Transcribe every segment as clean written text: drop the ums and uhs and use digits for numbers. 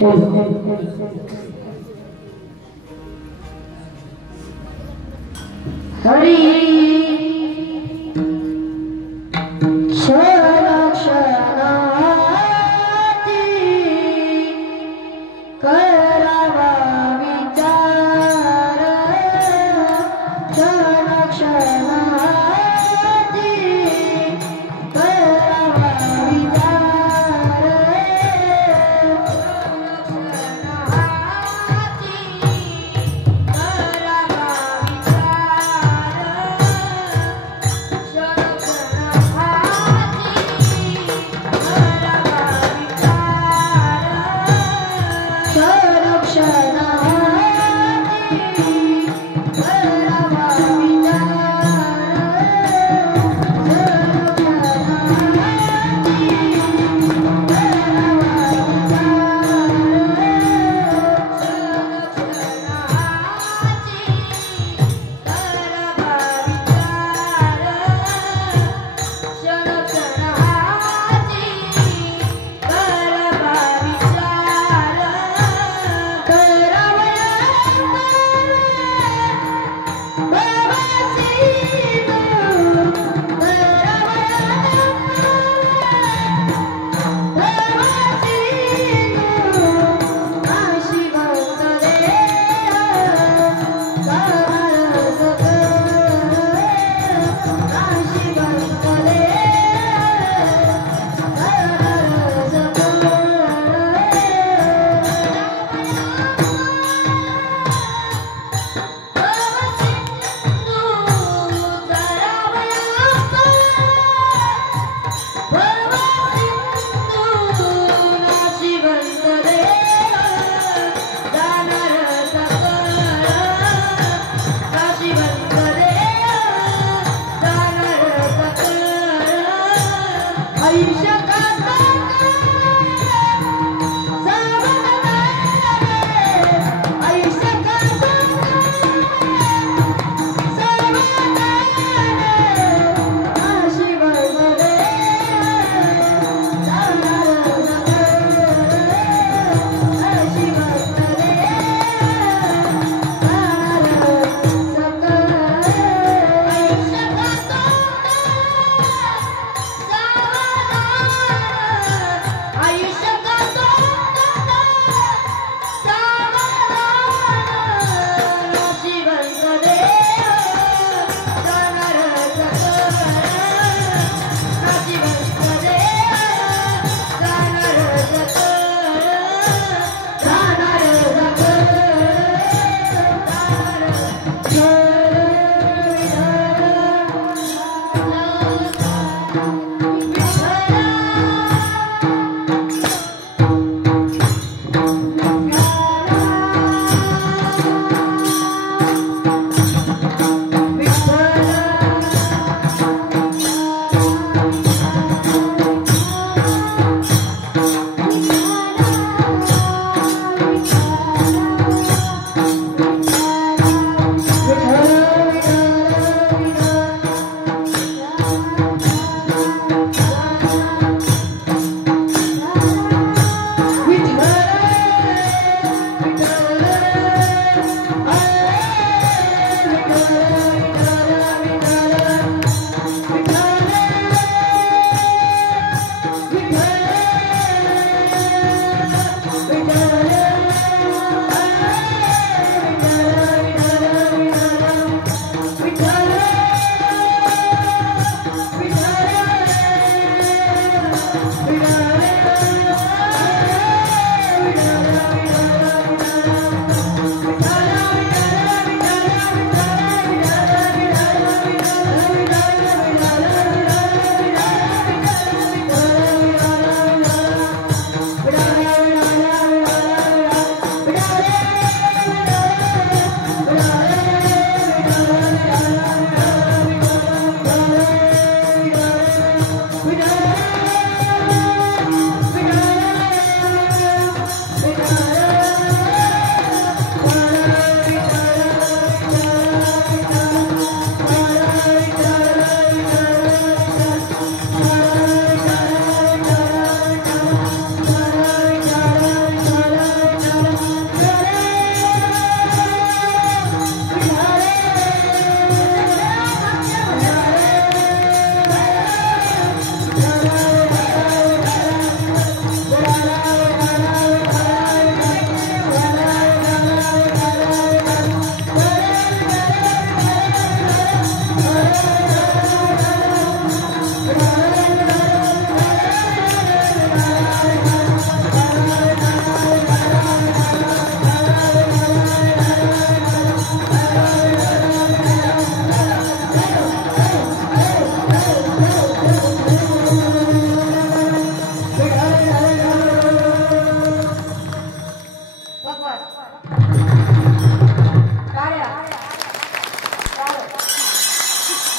विठ्ठल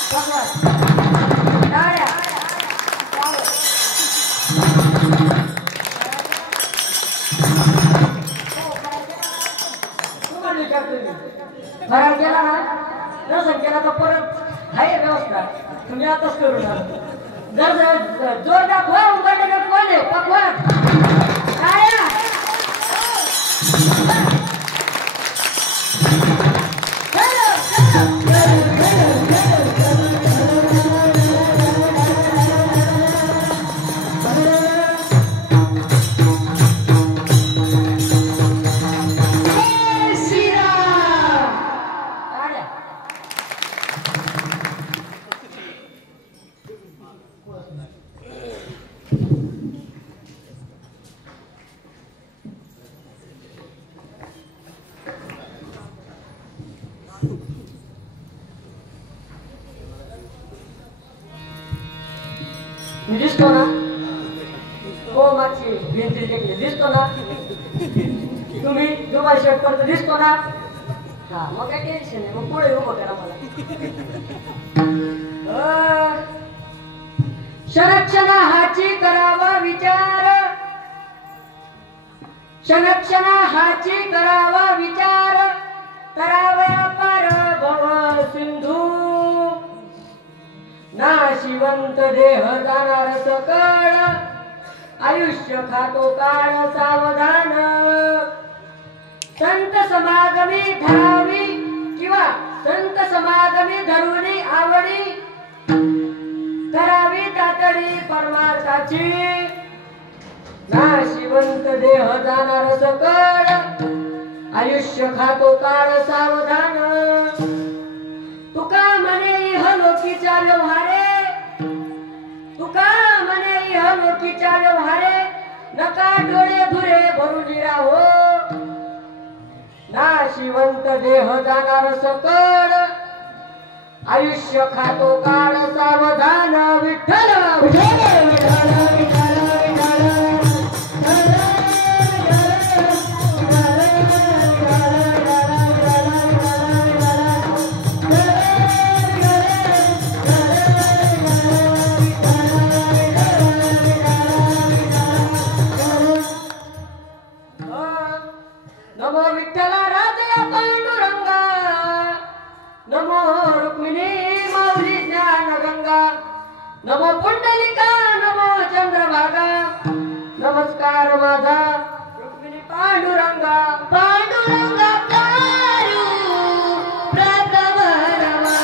फरार केला ना नसेल केला तर परत आहे व्यवस्था तुम्ही आताच करू ना जर जोर दाखवा उघडले कोण आहे पकवान दिसतो ना हो मागची भिंती टेकली दिसतो ना तुम्ही दुबाई शर्ट करतो दिसतो ना हा मग काय टेन्शन नाही मग पुढे उभं करा मला क्षणक्षणा हाची करावा विचार क्षणक्षणा हाची करावा विचार करावया पार भव सिंधू नाशिवंत देह जाणार सकळ आयुष्य खातो काळ सावधान संत समागमी धरावी किंवा संत समागमी धरुनी आवडी करावी तातडी परमार्थाची नाशिवंत देह जाणार सकळ आयुष्य खातो काळ सावधान तुका म्हणे इह लोकीच्या व्यवहारे तुका म्हणे इह लोकीच्या व्यवहारे नका डोळे धुरे भरून राहो नाशिवंत देह जाणार सकळ आयुष्य खातो काळ सावधान विठ्ठल विठ्ठल विठ्ठल विठ्ठल नमो विठ्ठला राजया पांडुरंगा नमो रुक्मिणी माऊली ज्ञान गंगा नमो पुंडलिका नमो चंद्रभागा नमस्कार माझा रुक्मिणी पांडुरंगा पांडुरंगा कारू प्रगवरवा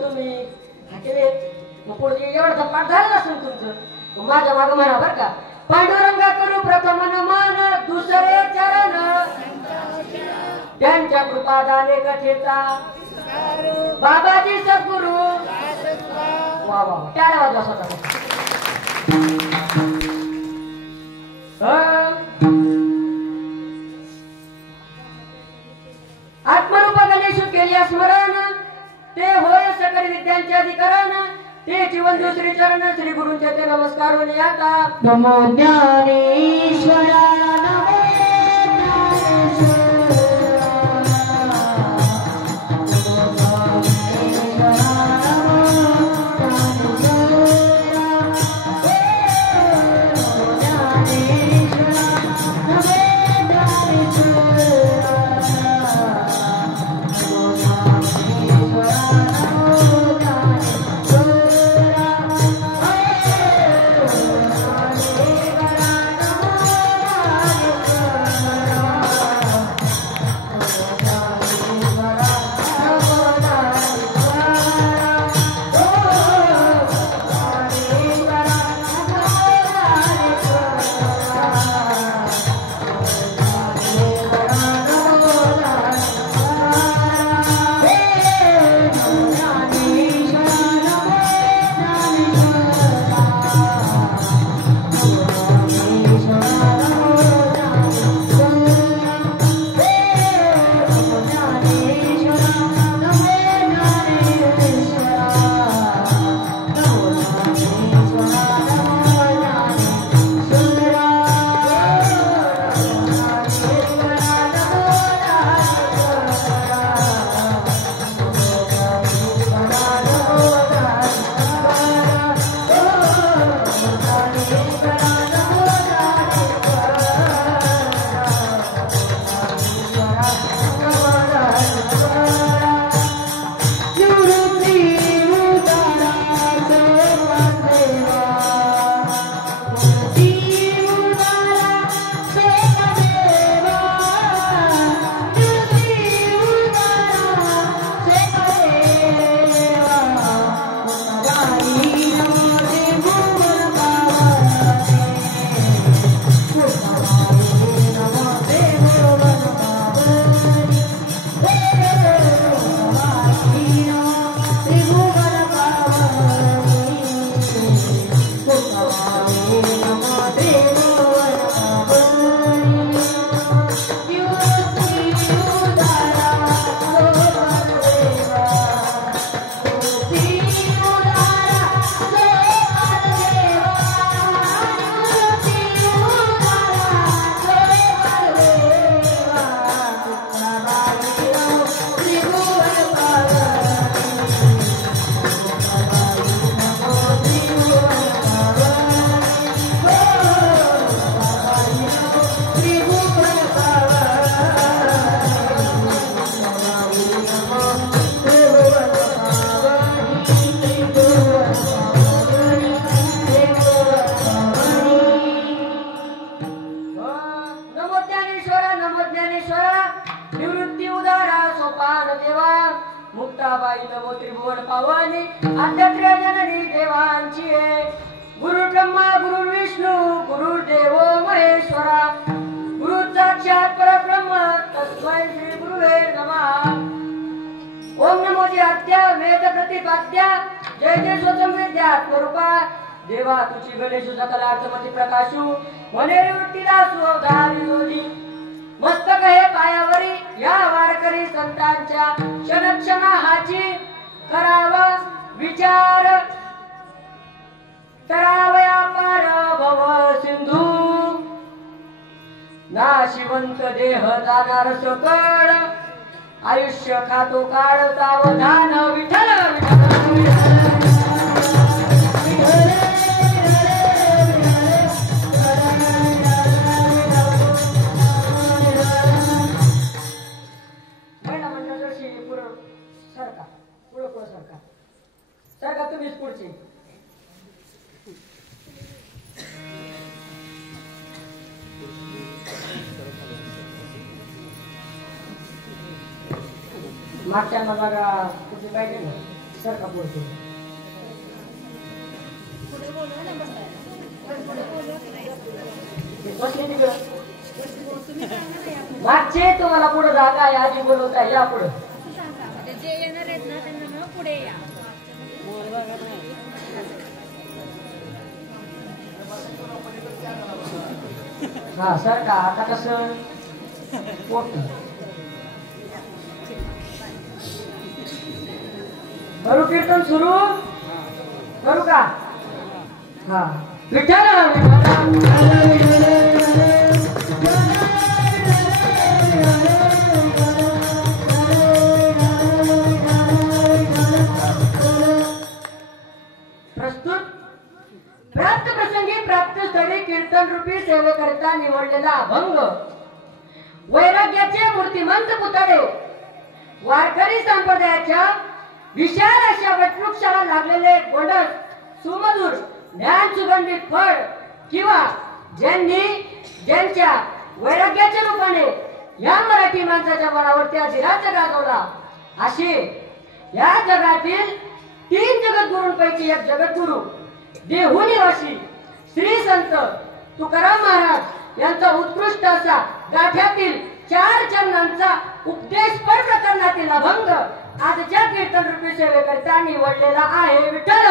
तुम्ही पुढे एवढं पाठ झालं असेल तुमचं माझ्या माग म्हणा बर का. पांडुरंगा करू प्रथम नमन दुसरे चरण त्यांच्या कृपादाने कथेचा बाबाजी सद्गुरु. वा वा टाळ्या वाजवा स्वतः. आत्मरूप गणेश केले स्मरण ते होय सकल विद्यांचे अधिकरण ते जीवन दुसरी चरण श्री गुरूंचे ते नमस्कार होणे आता. नमो ज्ञानेश्वरा मुक्ताबाई नमो त्रिभुवन पावनी आद्यत्र जननी देवांची गुरु ब्रह्मा गुरु विष्णू गुरुदेव महेश्वरा गुरु साक्षात परब्रह्म तस्मै श्री गुरुवे नमः. ओम नमो जी आद्या वेद प्रतिपाद्या जय जय स्वतंत्र विद्यात्मरूपा देवा तुझी गणेश सकलार्थमती प्रकाशू मनेरी वृत्तीदासू अवधारी जोडी मस्तक हे पायावरी या वारकरी संतांच्या क्षणक्षणा हाची करावा विचार तरावया पार भव सिंधू नाशिवंत देह जाणार सकळ आयुष्य खातो काळ सावधान विठ्ठल विठ्ठल सरका तुम्हीच पुढची. मागच्या बघा कुठे काय केलं सरका पुढची. बसले तिकडं मागचे तुम्हाला पुढे जागा आहे आजी बोलवताय या पुढे जे येणार आहेत ना त्यांना मग पुढे या हा सर का आता कसं पोट करू कीर्तन सुरू करू का हा विठ्ठल प्रस्तुत प्राप्त प्रसंगी प्राप्त स्थळी कीर्तन रूपी सेवेकरिता निवडलेला अभंग वैराग्याचे मूर्तिमंत पुतळे वारकरी संप्रदायाच्या विशाल अशा वटवृक्षाला लागलेले गोंडस सुमधुर ज्ञान सुगंधित फळ किंवा ज्यांच्या वैराग्याच्या रूपाने या मराठी माणसाच्या मनावरती अधिराज्य गाजवला असे या जगातील 3 जगद्गुरूंपैकी एक जगद्गुरु देहू निवासी श्री संत तुकाराम महाराज यांचा उत्कृष्ट असा गाठ्यातील 4 चरणांचा उपदेशपर प्रकरणातील अभंग आजच्या कीर्तन रूपी सेवेकरिता निवडलेला आहे विठ्ठल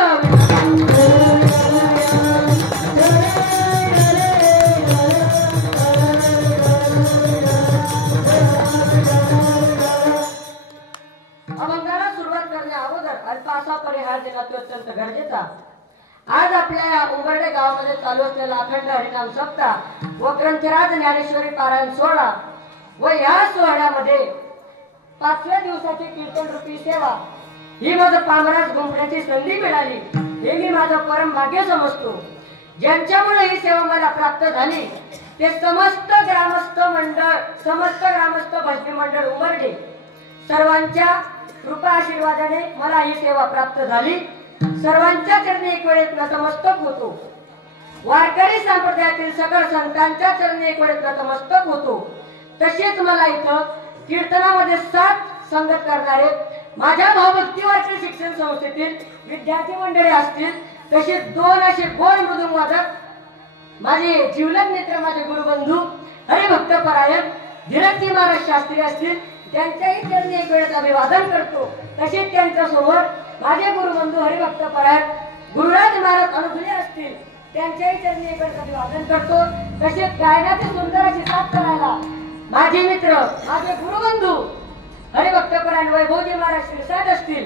अभंगाला सुरुवात करण्या अगोदर अल्प असा परिहार देणं अत्यंत गरजेचा आज आपल्या या उंबर्डे गावामध्ये चालू असलेला अखंड हरिनाम सप्ताह व ग्रंथराज ज्ञानेश्वरी पारायण सोहळा व या सोहळ्यामध्ये 5व्या दिवसाची कीर्तन रूपी सेवा ही माझं पामराज गुंफण्याची संधी मिळाली हे मी माझं परम भाग्य समजतो ज्यांच्यामुळे ही सेवा मला प्राप्त झाली ते समस्त ग्रामस्थ भजनी मंडळ उंबर्डे सर्वांच्या कृपा आशीर्वादाने मला ही सेवा प्राप्त झाली सर्वांच्या चरणी एक वेळेस नतमस्तक होतो वारकरी संप्रदायातील सकळ संतांच्या चरणी एक वेळेस नतमस्तक होतो तसेच मला इथं कीर्तनामध्ये 7 संगत करणारे माझ्या भावभक्ती वारकरी शिक्षण संस्थेतील विद्यार्थी मंडळी असतील तसेच 2 असे गोड मृदुंग वादक माझे जिवलग मित्र माझे गुरुबंधू हरिभक्त परायण धीरजी महाराज शास्त्री असतील त्यांच्याही चरणी एक वेळेस अभिवादन करतो तसेच त्यांच्या समोर माझे गुरुबंधू हरिभक्त परायण गुरुराज महाराज अनुभवी असतील त्यांच्याही चरणी एक वेळेस अभिवादन करतो तसेच गायनाची सुंदर अशी साथ करायला माझे मित्र माझे गुरुबंधू हरिभक्त परायण वैभवजी महाराज शिरसाट असतील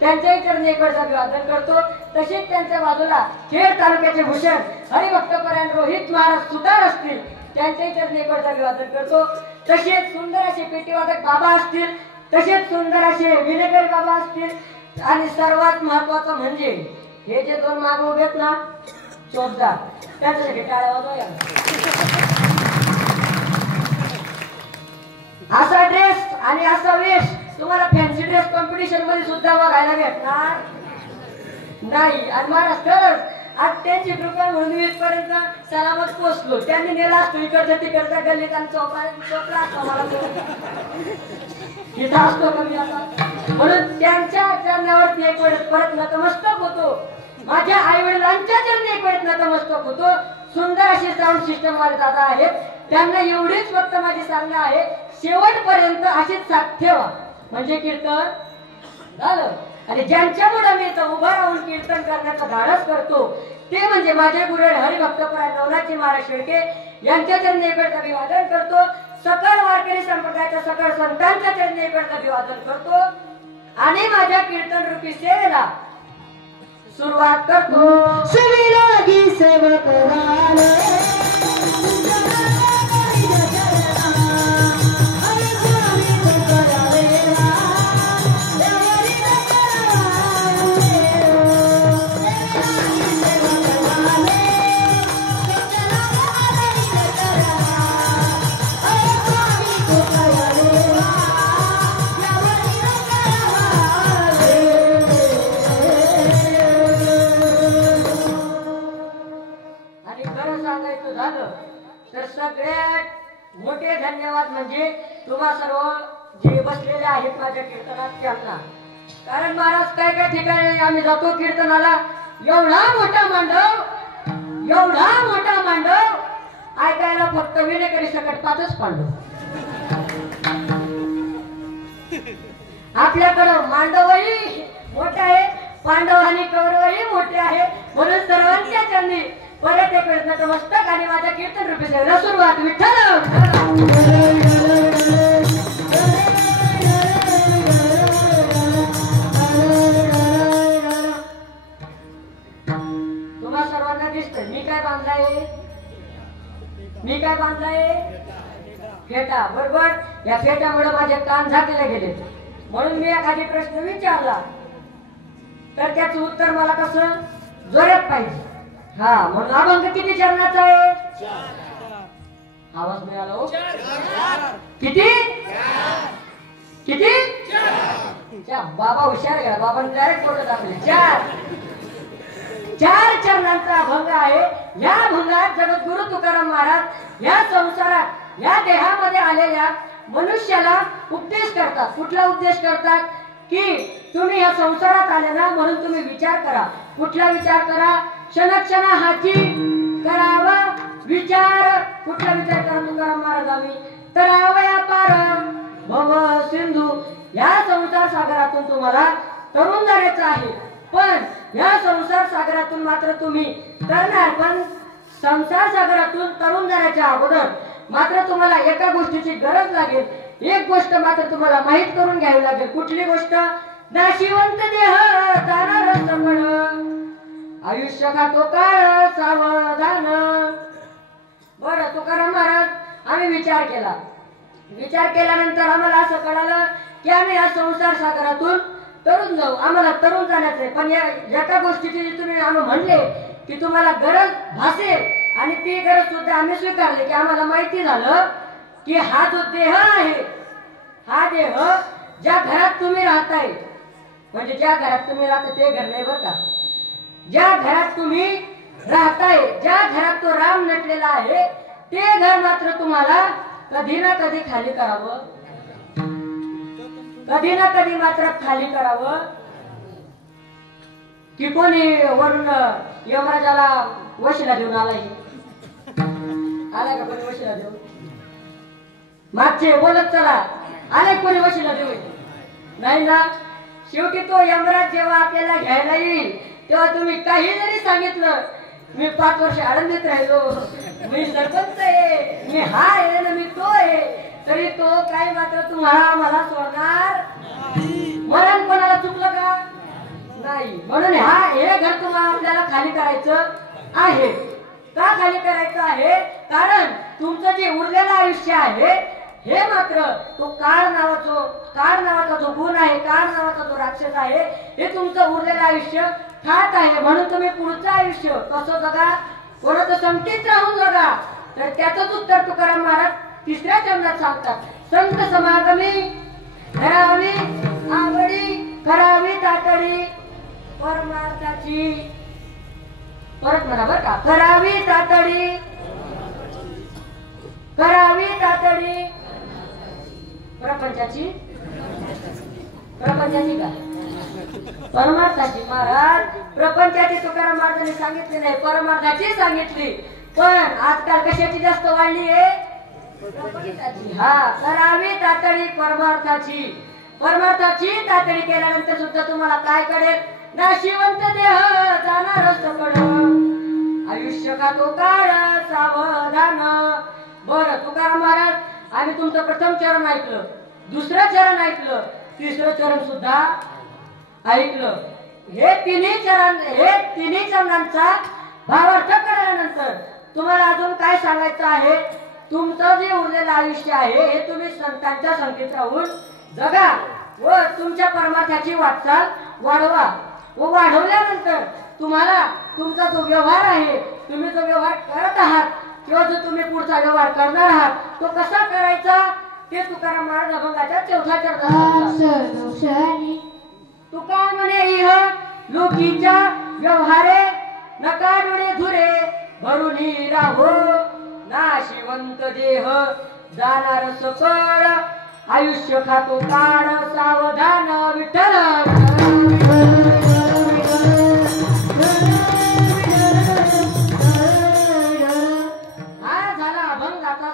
त्यांच्याही चरणी एक वेळेस अभिवादन करतो तसेच त्यांच्या बाजूला खेड तालुक्याचे भूषण हरिभक्त परायण रोहित महाराज सुतार असतील त्यांच्याही चरणी एक वेळेस अभिवादन करतो तसेच सुंदर असे पेटीवादक बाबा असतील तसेच सुंदर असे विनेकर बाबा असतील आणि सर्वात महत्वाचं म्हणजे हे जे 2 मागे उभे आहेत ना चोपदार त्यांच्यासाठी टाळ्या वाजवा असा ड्रेस आणि असा वेश तुम्हाला फॅन्सी ड्रेस कॉम्पिटिशन मध्ये सुद्धा बघायला भेटणार नाही आणि महाराज खरंच आज त्यांची कृपा म्हणून इथपर्यंत सलामत पोहोचलो त्यांनी नेला असतो इकडच्या तिकडच्या गल्लीत आणि चोपला असतो मला इथं असतो कमी आता म्हणून त्यांच्या चरणावरती एक वेळेस परत नतमस्तक होतो माझ्या आई वडिलांच्या चरणी एक वेळेस नतमस्तक होतो सुंदर असे साऊंड सिस्टम वाले दादा आहेत त्यांना एवढीच फक्त माझी सांगणं आहे शेवटपर्यंत अशीच साथ ठेवा म्हणजे कीर्तन झालं आणि ज्यांच्यामुळे मी इथं उभा राहून कीर्तन करण्याचा धाडस करतो ते म्हणजे माझे गुरु हरिभक्त परायण नवनाथजी महाराज शेळके यांच्या चरणी एक वेळेस अभिवादन करतो सकळ वारकरी संप्रदायाच्या सकळ संतांच्या चरणी एक वेळेस अभिवादन करतो आणि माझ्या कीर्तन रूपी सेवेला सुरुवात करतो शिविरागी सेवक तर सगळ्यात मोठे धन्यवाद म्हणजे तुम्हा सर्व जे बसलेले आहेत माझ्या कीर्तनात त्यांना कारण महाराज काय ठिकाणी आम्ही जातो कीर्तनाला एवढा मोठा मांडव ऐकायला विनेकरी सकट पाचच पांडव. आपल्याकडं मांडवही मोठा आहे, पांडव आणि कौरवही मोठे आहे. म्हणून सर्वांच्या चरणी परत एक वेळेस नतमस्तक आणि माझ्या कीर्तन रूपी सेवेला सुरुवात. विठ्ठल तुम्हा सर्वांना दिसतंय मी काय बांधलाय, मी काय बांधलाय फेटा. बरोबर, या फेट्यामुळे माझे कान झाकले गेले. म्हणून मी एखादी प्रश्न विचारला तर त्याचं उत्तर मला कसं जोरात पाहिजे. हा, म्हणून अभंग किती चरणाचा आहे? आवाज मिळाला हो? किती किती? बाबा हुशार घ्या, बाबांनी डायरेक्ट बोलत आपले चार चरणांचा अभंग आहे. या अभंगात जगद्गुरु तुकाराम महाराज या संसारात या देहामध्ये आलेल्या मनुष्याला उपदेश करतात. कुठला उपदेश करतात? की तुम्ही या संसारात आले ना, म्हणून तुम्ही विचार करा. कुठला विचार करा? क्षण हाची करावा विचार. कुठला विचार करा तुकाराम महाराजांनी? तरावया पार भव सिंधू. या संसार सागरातून तुम्हाला तरुण जाण्याचं आहे. पण या संसार सागरातून मात्र तुम्ही तरणार, पण संसार सागरातून तरुण जाण्याच्या अगोदर मात्र तुम्हाला एका गोष्टीची गरज लागेल. एक गोष्ट मात्र तुम्हाला माहित करून घ्यावी लागेल. कुठली गोष्ट? नाशिवंत देह जाणार सपन, आयुष्य खातो काळ सावधान. बरं, तुकाराम महाराज आम्ही विचार केला. विचार केल्यानंतर आम्हाला असं कळालं की आम्ही या संसार सागरातून तरुण जाऊ. आम्हाला तरुण जाण्याचं आहे. पण एका गोष्टीची तुम्ही आम्ही म्हणले की तुम्हाला गरज भासेल, आणि ती गरज सुद्धा आम्ही स्वीकारली. की आम्हाला माहिती झालं की हा जो देह आहे, हा देह ज्या घरात तुम्ही राहताय, म्हणजे ज्या घरात तुम्ही राहता ते घर नाही बरं का. ज्या घरात तुम्ही राहताय, ज्या घरात तो राम नटलेला आहे, ते घर मात्र तुम्हाला कधी ना कधी खाली करावं. कधी ना कधी मात्र खाली करावं. की कोणी वरून यमराजाला वशिला देऊन आलाय? आलाय का कोणी वशिला देऊन? मागचे बोलत चला, आलाय कोणी वशिला देऊ? नाही ना. शेवटी तो यमराज जेव्हा आपल्याला घ्यायला येईल तेव्हा तुम्ही काही जरी सांगितलं, मी 5 वर्ष आनंदित राहिलो, मी सरपंच आहे, मी हा आहे ना, मी तो आहे, तरी तो काही मात्र तुम्हाला मला सोडणार. मरण कोणाला चुकलं का? नाही. म्हणून हे घर तुम्हाला आपल्याला खाली करायचं आहे. का खाली करायचं आहे? कारण तुमचं जे उरलेलं आयुष्य आहे हे मात्र तो काळ नावाचा जो गुण आहे, काळ नावाचा जो राक्षस आहे, हे तुमचं उरलेलं आयुष्य खात आहे. म्हणून तुम्ही पुढचं आयुष्य कसं जगा? कोणाचं संकेत राहून जगा. तर त्याचंच उत्तर तुकाराम महाराज 3ऱ्या चरणात सांगतात. संत समागमी धरावी आवडी, करावी तातडी परमार्थाची. परत म्हणा बरं का. करावी तातडी, करावी तातडी प्रपंचाची. प्रपंचाची का? परमार्थाची. महाराज प्रपंचाची तुकाराम महाराजांनी सांगितली नाही, परमार्थाची सांगितली. पण आजकाल कशाची जास्त वाढली आहे? हा, करावी तातडी परमार्थाची. परमार्थाची तातडी केल्यानंतर सुद्धा तुम्हाला काय कळेल? नाशिवंत देह जाणार सकड, आयुष्य खातो काळ सावधान. बरं तुकाराम महाराज, आम्ही तुमचं प्रथम चरण ऐकलं, दुसरं चरण ऐकलं, 3रं चरण सुद्धा ऐकलं. हे तिन्ही चरणांचा भावार्थ कळल्यानंतर तुम्हाला अजून काय सांगायचं आहे? तुमचं जे उरलेलं आयुष्य आहे हे तुम्ही संतांच्या संगतीत राहून जगा व तुमच्या परमार्थाची वाटचाल वाढवा. व वाढवल्यानंतर तुम्हाला तुमचा जो व्यवहार आहे, तुम्ही जो व्यवहार करत आहात किंवा जो तुम्ही पुढचा व्यवहार करणार आहात, तो कसा करायचा ते तुकाराम महाराज अभंगाच्या 4थ्या चरणात. तुका म्हणे इह लोकीच्या व्यवहारे, नका डोळे धुरे भरून राहो, नाशिवंत देह जाणार सकळ, आयुष्य खातो काळ सावधान. विठ्ठल हा झाला अभंगाचा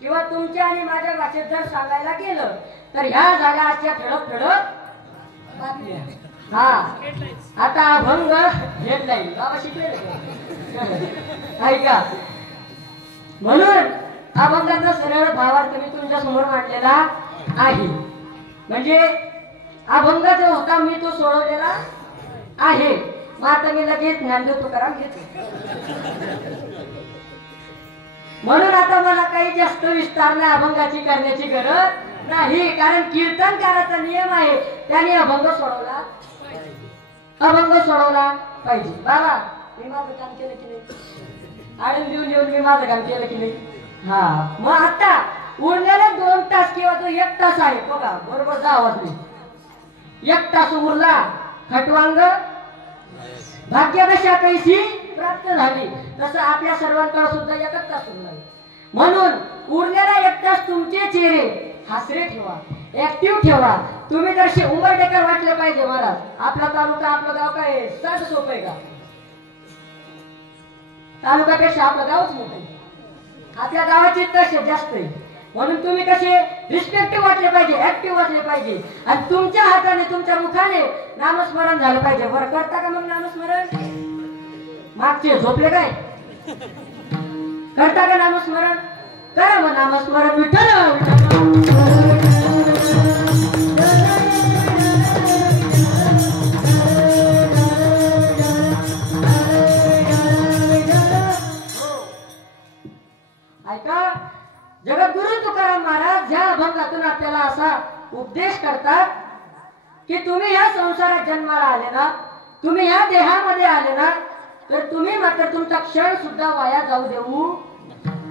किंवा तुमच्या आणि माझ्या भाषेत जर सांगायला गेलं तर ह्या जागा आजच्या ठळक ठळक बातम्या. हा आता अभंग हेडलाईन बाबा शिकले ऐका. म्हणून अभंगाचा सरळ भावार्थ मी तुमच्या समोर मांडलेला आहे. म्हणजे अभंग जो होता मी तो सोडवलेला आहे. मग आता मी लगेच ज्ञानदेव तुकाराम घेतो. म्हणून आता मला काही जास्त विस्तार अभंगाची करण्याची गरज नाही. कारण कीर्तनकाराचा नियम आहे त्याने अभंग सोडवला पाहिजे. बाबा मी माझं काम केलं की नाही? आळून देऊन येऊन मी माझं काम केलं की नाही? हा मग आता उरलेले 2 तास किंवा तो 1 तास आहे बघा बरोबर 10 वाजले. 1 तास उरला. खटवांग भाग्यदशा कैसी प्राप्त झाली. तसं आपल्या सर्वांकडे सुद्धा 1 तास उरला. म्हणून उरलेला 1 तास तुमचे चेहरे हसरे ठेवा, ऍक्टिव्ह ठेवा. तुम्ही जर उंबरठेकर वाटले पाहिजे महाराज. आपला तालुका आपलं गाव काय साधं सोपं आहे का? तालुक्यापेक्षा आपलं गावच मोठं आहे. आपल्या गावाची तसे जास्त आहे. म्हणून तुम्ही कसे रिस्पेक्टिव्ह वाटले पाहिजे, ऍक्टिव्ह वाटले पाहिजे. आणि तुमच्या हाताने तुमच्या मुखाने नामस्मरण झालं पाहिजे. बरं करता का मग नामस्मरण? मागचे झोपले काय? करता का नामस्मरण? करा मग नामस्मरण. विठ्ठल ऐका. जगद्गुरु तुकाराम महाराज ज्या अभंगातून आपल्याला असा उपदेश करतात की तुम्ही या संसारात जन्माला आले ना, तुम्ही या देहामध्ये आले ना, तर तुम्ही मात्र तुमचा क्षण सुद्धा वाया जाऊ देऊ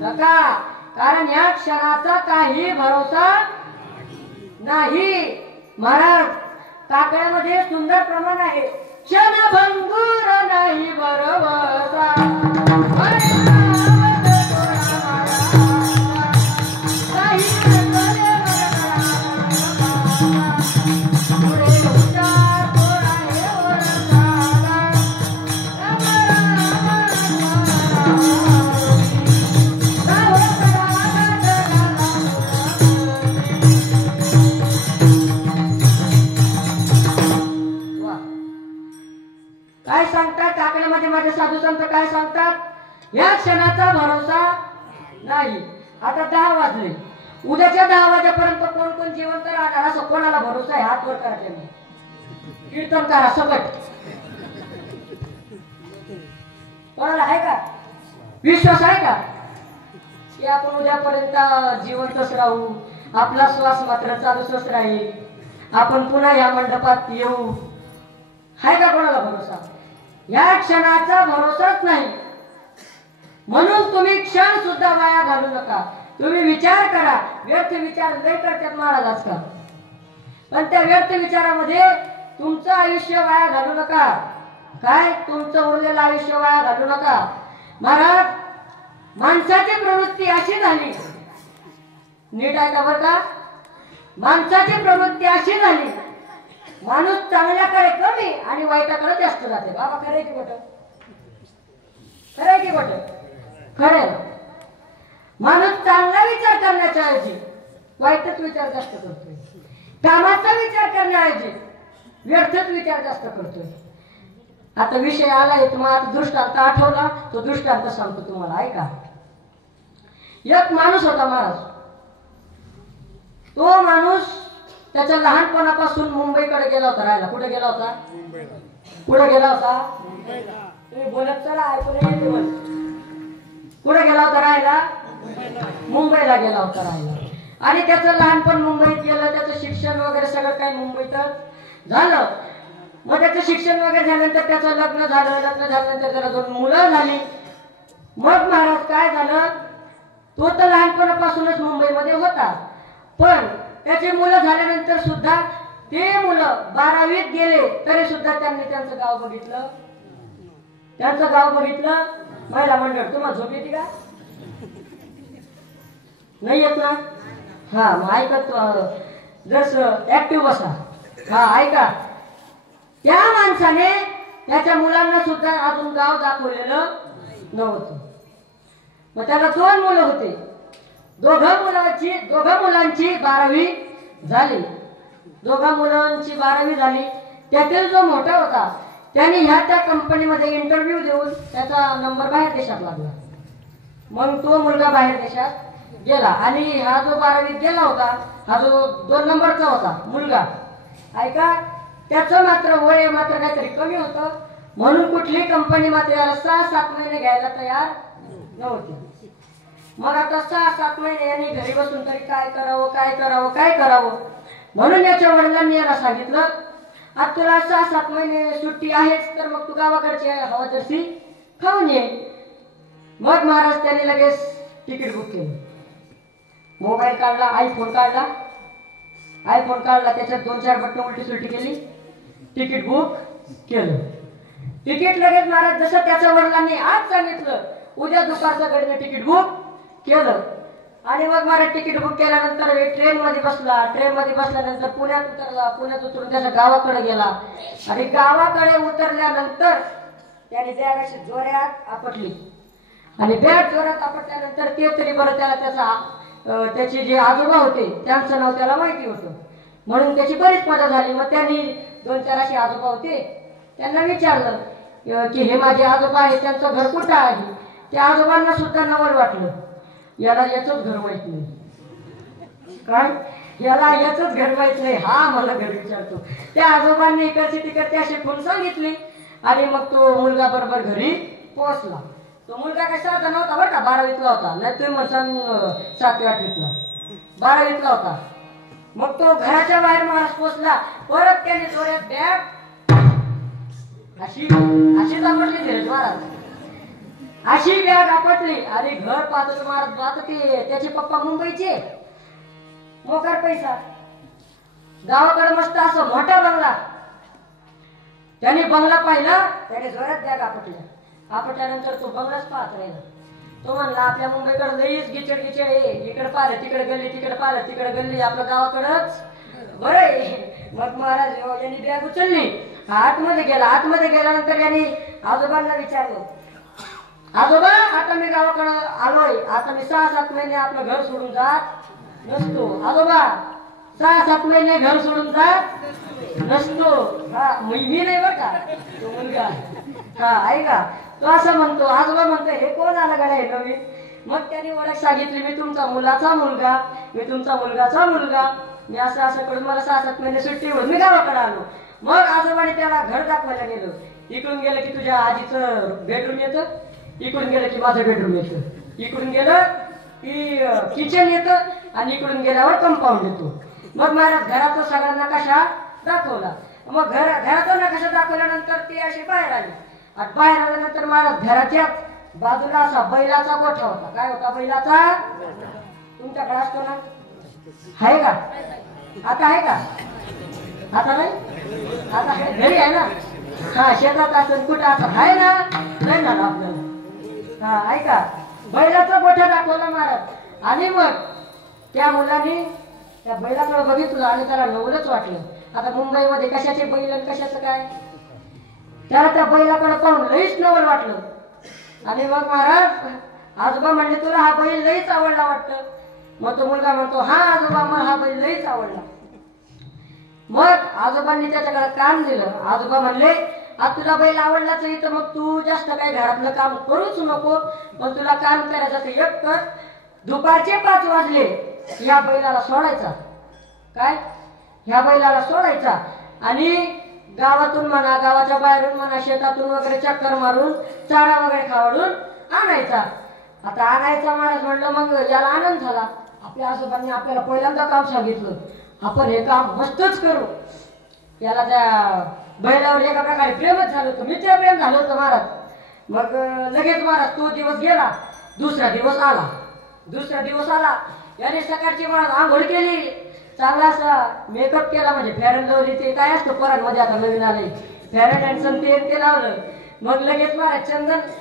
नका. कारण या क्षणाचा काही भरोसा नाही. महाराज काकड्यामध्ये सुंदर प्रमाण आहे. क्षणभंगुर नाही भरवसा. काय सांगतात टाकण्यामध्ये माझे साधू संत काय सांगतात? या क्षणाचा भरोसा नाही. आता 10 वाजले. उद्याच्या 10 वाजेपर्यंत कोण कोण जिवंत राहणार असं कोणाला भरोसा आहे? हात वर करा. त्यांनी कीर्तन करा सकट. कोणाला आहे का विश्वास? आहे का की आपण उद्यापर्यंत जिवंतच राहू, आपला श्वास मात्र चालूच राहील, आपण पुन्हा या मंडपात येऊ? आहे का कोणाला भरोसा? या क्षणाचा भरोसाच नाही. म्हणून तुम्ही क्षण सुद्धा वाया घालू नका. तुम्ही विचार करा. व्यर्थ विचार लय करतात महाराज आजकाल. पण त्या व्यर्थ विचारामध्ये तुमचं आयुष्य वाया घालू नका. काय तुमचं उरलेलं आयुष्य वाया घालू नका. महाराज माणसाची प्रवृत्ती अशी झाली, नीट ऐका बरं का, माणसाची प्रवृत्ती अशी झाली, माणूस चांगल्याकडे कमी आणि वाईटाकडे जास्त जाते. बाबा खरंय की खोटं? खरंय की खोटं? खरंय. माणूस चांगला विचार करण्याच्या ऐवजी वाईटच विचार जास्त करतोय. कामाचा विचार करण्याऐवजी व्यर्थच विचार जास्त करतोय. आता विषय आलाय तुम्हाला. आता दृष्टांत आठवला, तो दृष्टांत सांगतो तुम्हाला. ऐका. एक माणूस होता महाराज. तो माणूस त्याच्या लहानपणापासून मुंबईकडे गेला होता राहायला. कुठे गेला होता? कुठे गेला होता? तुम्ही बोलत चला, ऐकून येते बोल. कुठे गेला होता राहायला? मुंबईला गेला होता राहायला. आणि त्याचं लहानपण मुंबईत गेलं. त्याचं शिक्षण वगैरे सगळं काही मुंबईतच झालं. मग त्याचं शिक्षण वगैरे झाल्यानंतर त्याचं लग्न झालं. लग्न झाल्यानंतर त्याला 2 मुलं झाली. मग महाराज काय झालं, तो तर लहानपणापासूनच मुंबईमध्ये होता. पण त्याची मुलं झाल्यानंतर सुद्धा ते मुलं 12वीत गेले तरी सुद्धा त्यांनी त्यांचं गाव बघितलं. त्यांचं गाव बघितलं. महिला मंडळ तुम्हाला झोप येते का? नाही येत ना? हा मग ऐकत जसं ऍक्टिव्ह बसा. हा ऐका. त्या माणसाने त्याच्या मुलांना सुद्धा अजून गाव दाखवलेलं नव्हतं. मग त्याला 2 मुलं होते. दोघा मुलांची 12वी झाली. दोघा मुलांची 12वी झाली. त्यातील जो मोठा होता त्याने ह्या त्या कंपनीमध्ये इंटरव्ह्यू देऊन त्याचा नंबर बाहेर देशात लागला. मग तो मुलगा बाहेर देशात गेला आणि हा जो 12वीत गेला होता, हा जो 2 नंबरचा होता मुलगा, ऐका, त्याचं मात्र वय मात्र काहीतरी कमी होतं, म्हणून कुठली कंपनी मात्र याला 6-7 महिने घ्यायला तयार नव्हती. मग आता 6-7 महिने यांनी घरी बसून तरी काय करावं म्हणून याच्या वडिलांनी याला सांगितलं, आता तुला 6-7 महिने सुट्टी आहेच, तर मग तू गावाकडची हवा जर्सी खाऊन ये. मग महाराज त्यांनी लगेच तिकीट बुक केलं. मोबाईल काढला, आयफोन काढला, त्याच्यात 2-4 बटन उलटी सुलटी केली, तिकीट बुक केलं. तिकीट लगेच महाराज जसं त्याच्या वडिलांनी आज सांगितलं, उद्या दुपारच्या घडीने तिकीट बुक केलं. आणि मग महाराज तिकीट बुक केल्यानंतर ट्रेन मध्ये बसल्यानंतर पुण्यात उतरून त्याच्या गावाकडे गेला. आणि गावाकडे उतरल्यानंतर त्याने बॅग अशी जोरात आपटली. आणि बॅग जोरात आपटल्यानंतर ते तरी बरं त्याला त्याचे जे आजोबा होते त्यांचं नाव त्याला माहिती होतं, म्हणून त्याची बरीच मजा झाली. मग त्यांनी 2-4 असे आजोबा होते, त्यांना विचारलं की हे माझे आजोबा आहे, त्यांचं घर कुठं आहे. त्या आजोबांना सुद्धा नवल वाटलं, याला याचंच घर माहित नाही. काय, याला याचंच घर माहित नाही, हा मला घर विचारतो. त्या आजोबांनी इकडची तिकडची अशी खून सांगितली आणि मग तो मुलगा बरोबर घरी पोहोचला. तो मुलगा काही साधा नव्हता बरं का, 12वीतला होता, नाही तुम्ही म्हणसान 7वी-8वीतला, 12वीतला होता. मग तो घराच्या बाहेर महाराज पोहोचला. परत त्याने जोरात बॅग अशी आपटली धीरज महाराज, अशी बॅग आपटली आणि घर पाहतो महाराज. आता ते त्याचे पप्पा मुंबईचे, मोकार पैसा, गावाकडे मस्त असं मोठा बंगला. त्याने बंगला पाहिला, त्याने जोरात बॅग आपटल्यानंतर तो बंगलाच पाहत राहिला. तो म्हणला आपल्या मुंबईकडे लईच गिचड आहे, इकडे पाहिलं तिकडे गल्ली, तिकडे पाहिलं तिकडे गल्ली, आपल्या गावाकडंच बरं आहे. मग महाराज यांनी बॅग उचलली, आतमध्ये गेल्यानंतर यांनी आजोबांना विचारलं, आजोबा आता मी गावाकडे आलोय, आता मी 6-7 महिने आपलं घर सोडून जात नसतो. आजोबा 6-7 महिने घर सोडून जात नसतो. हा मी नाही बरं का, तो मुलगा, हा ऐका, तो असं म्हणतो. आजोबा म्हणतो हे कोण आलं गड्या हे नवीन. मग त्याने ओळख सांगितली, मी तुमचा मुलाचा मुलगा, मी असं करून मला 6-7 महिने सुट्टी होऊन मी गावाकडे आलो. मग आजोबाने त्याला घर दाखवायला गेलो. इकडून गेलं की तुझ्या आजीचं बेडरूम येतं, इकडून गेलं की माझं बेडरूम येतं, इकडून गेलं की किचन येतं आणि इकडून गेल्यावर कंपाऊंड येतो. मग महाराज घराचा सगळा नकाशा दाखवला. मग घराचा नकाशा दाखवल्यानंतर ती अशी बाहेर आली. आणि बाहेर आल्यानंतर महाराज घराच्याच बाजूला असा बैलाचा गोठा होता. काय होता बैलाचा? तुमच्याकडे असतो ना, आहे का? आता आहे का? आता नाही, आता घरी आहे ना, हा शेतात असं कुठं असं आहे ना, नाही ना आपल्याला. हा ऐका, बैलाचा गोठा दाखवला महाराज. आणि मग त्या मुलाने त्या बैलाकडे बघितलं आणि त्याला नवलच वाटलं. आता मुंबईमध्ये कशाचे बैल आणि कशाचं काय, त्याला त्या बैलाकडे पाहून लईच नवल वाटलं. आणि मग महाराज आजोबा म्हणले तुला हा बैल लईच आवडला वाटतं. मग तो मुलगा म्हणतो हा आजोबा मला हा बैल लईच आवडला. मग आजोबांनी त्याच्याकडे काम दिलं. आजोबा म्हणले आज तुला बैल आवडलाच नाही तर मग तू जास्त काही घरातलं काम करूच नको, मग तुला काम करायचं तर एक कर, दुपारचे 5 वाजले या बैलाला सोडायचा. काय, ह्या बैलाला सोडायचा आणि गावातून म्हणा, गावाच्या बाहेरून म्हणा, शेतातून वगैरे चक्कर मारून चारा वगैरे खावडून आणायचा. आता आणायचा महाराज म्हणलं. मग याला आनंद झाला. आपल्या आजोबांनी आपल्याला पहिल्यांदा काम सांगितलं, आपण हे काम मस्तच करू. याला त्या बैलावर एका प्रकारे प्रेमच झालं होतं, मित्र प्रेम झालं होतं महाराज. मग लगेच महाराज तो दिवस गेला, दुसरा दिवस आला. याने सकाळची महाराज आंघोळ केली, चांगला असा मेकअप केला, म्हणजे फेअर अँड लवली ते काय असतं पोरांमध्ये आता नवीन आले, फेअर अँड हँडसम ते लावलं. मग लगेच महाराज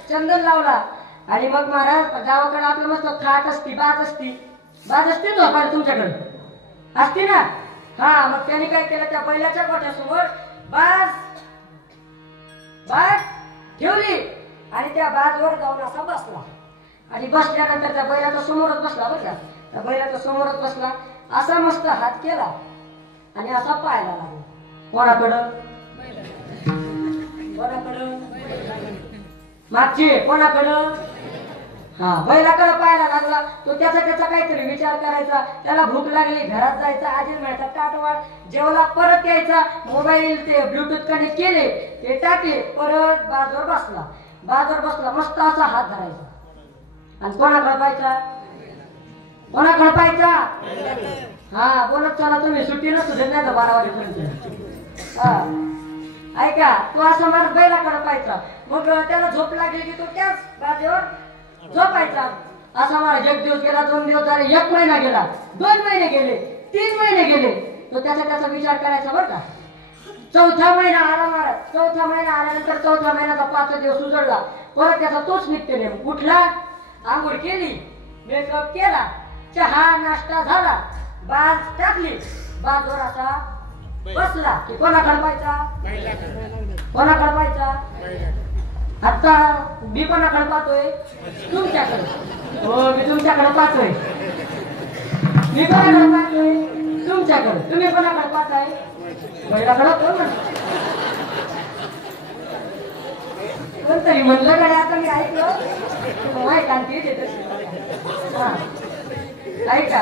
चंदन लावला. आणि मग महाराज गावाकडे आपलं मस्त खाट असती, बाज असते झोपायला तुमच्याकडे असते ना, हा. मग त्याने काय केलं, त्या बैलाच्या गोठ्यासमोर बाज ठेवली आणि त्या बाजवर जाऊन असा बसला. आणि बसल्यानंतर त्या बैलाच्या समोरच बसला बरं का. त्या बैलाच्या समोरच बसला, असा मस्त हात केला आणि असा पायाला लागला. कोणाकडं? कोणाकडं? मागची कोणाकडं? हा, बैलाकडे पाहायला लागला. तो त्याचा काहीतरी विचार करायचा. त्याला भूक लागली, घरात जायचा, आजी मिळायचा, ताटवाड जेवला, परत यायचा, मोबाईल ते ब्लूटूथ कनेक्ट केले, ते टाकले, परत बाजूवर बसला, मस्त असा हात धरायचा आणि कोणाकडे पाहायचा? कोणाकडे पाहायचा? हा, बोलत चला तुम्ही, सुट्टीला सुद्धा नाही 12 वाजेपर्यंत. हा, ऐका, तो असा मार बैलाकडे पाहायचा. मग त्याला झोप लागली की तो त्याच बाजूवर झोपायचा. असा मारा 1 दिवस गेला, 2 दिवस झाले, 1 महिना गेला, 2 महिने गेले, 3 महिने गेले. तो त्याचा विचार करायचा बरं का. 4था महिना आला महाराज. 4था महिना आल्यानंतर 4थ्या महिन्याचा 5 दिवस उजळला. परत त्याचा तोच निघते नेम. उठला, आंघोळ केली, मेकअप केला, चहा नाश्ता झाला, बाज टाकली, बाजवर असा बसला की कोणाकडे पाहायचा? कोणाकडे पाहायचा? आता मी कोणाकडे पाहतोय? तुमच्याकडे. हो, मी तुमच्याकडे पाहतोय. मी कोणाकडे पाहतोय? तुमच्याकडे. तुम्ही कोणाकडे पाहताय? बैलाकडे. कोणतरी म्हणलं कडे, आता मी ऐकलं माहिती ऐका.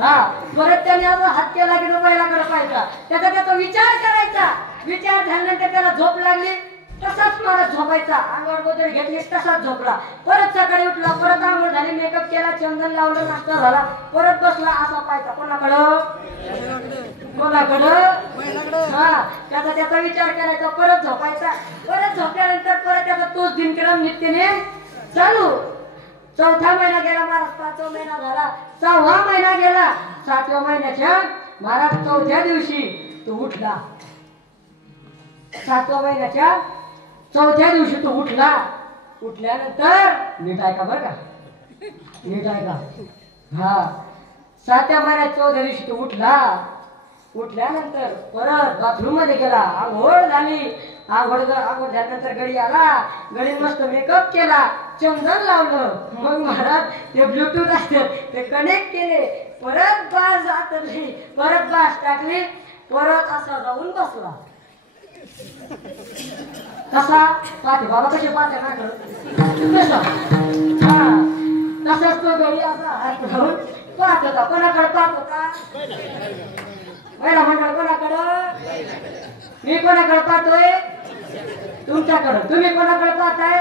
हा, परत त्याने हात केला की तो बैलाकडे पाहायचा. त्याचा विचार करायचा. विचार झाल्यानंतर त्याला झोप लागली, तसाच परत झोपायचा. अंगावर गोदर घेतली, तसाच झोपला. परत सकाळी उठला, परत आंघोळ झाली, मेकअप केला, चंदन लावलं, नाश्ता झाला, परत बसला, असा पाहायचा. कोणाकडं? कोणाकडं? हा, त्याचा विचार करायचा, परत झोपायचा. परत झोपल्यानंतर परत त्याचा तोच दिनक्रम नित्यने चालू. 4था महिना गेला महाराज, 5वा महिना झाला, 6वा महिना गेला. 7व्या महिन्याच्या महाराज 4थ्या दिवशी तो उठला. 7व्या महिन्याच्या 4थ्या दिवशी तो उठला. उठल्यानंतर नीट ऐका बरं का, नीट ऐका. हा, 7व्या महिन्यात 4थ्या दिवशी तो उठला. उठल्यानंतर परत बाथरूम मध्ये गेला, आंघोळ झाली. आंघोळ झाल्यानंतर गडी आला, गडी मस्त मेकअप केला, चंदन लावलं. मग महाराज ते ब्लूटूथ असते ते कनेक्ट केले, परत बास आतरली, परत बास टाकली, परत असा जाऊन बसला. कसा पाहते बाबा, कसे पाहते ना तसाच तो गडी असा हात लावून पाहत होता. कोणाकडे पाहत होता? पहिला मंडळ कोणाकडं? मी कोणाकडे पाहतोय? तुमच्याकडं. तुम्ही कोणाकडे पाहताय?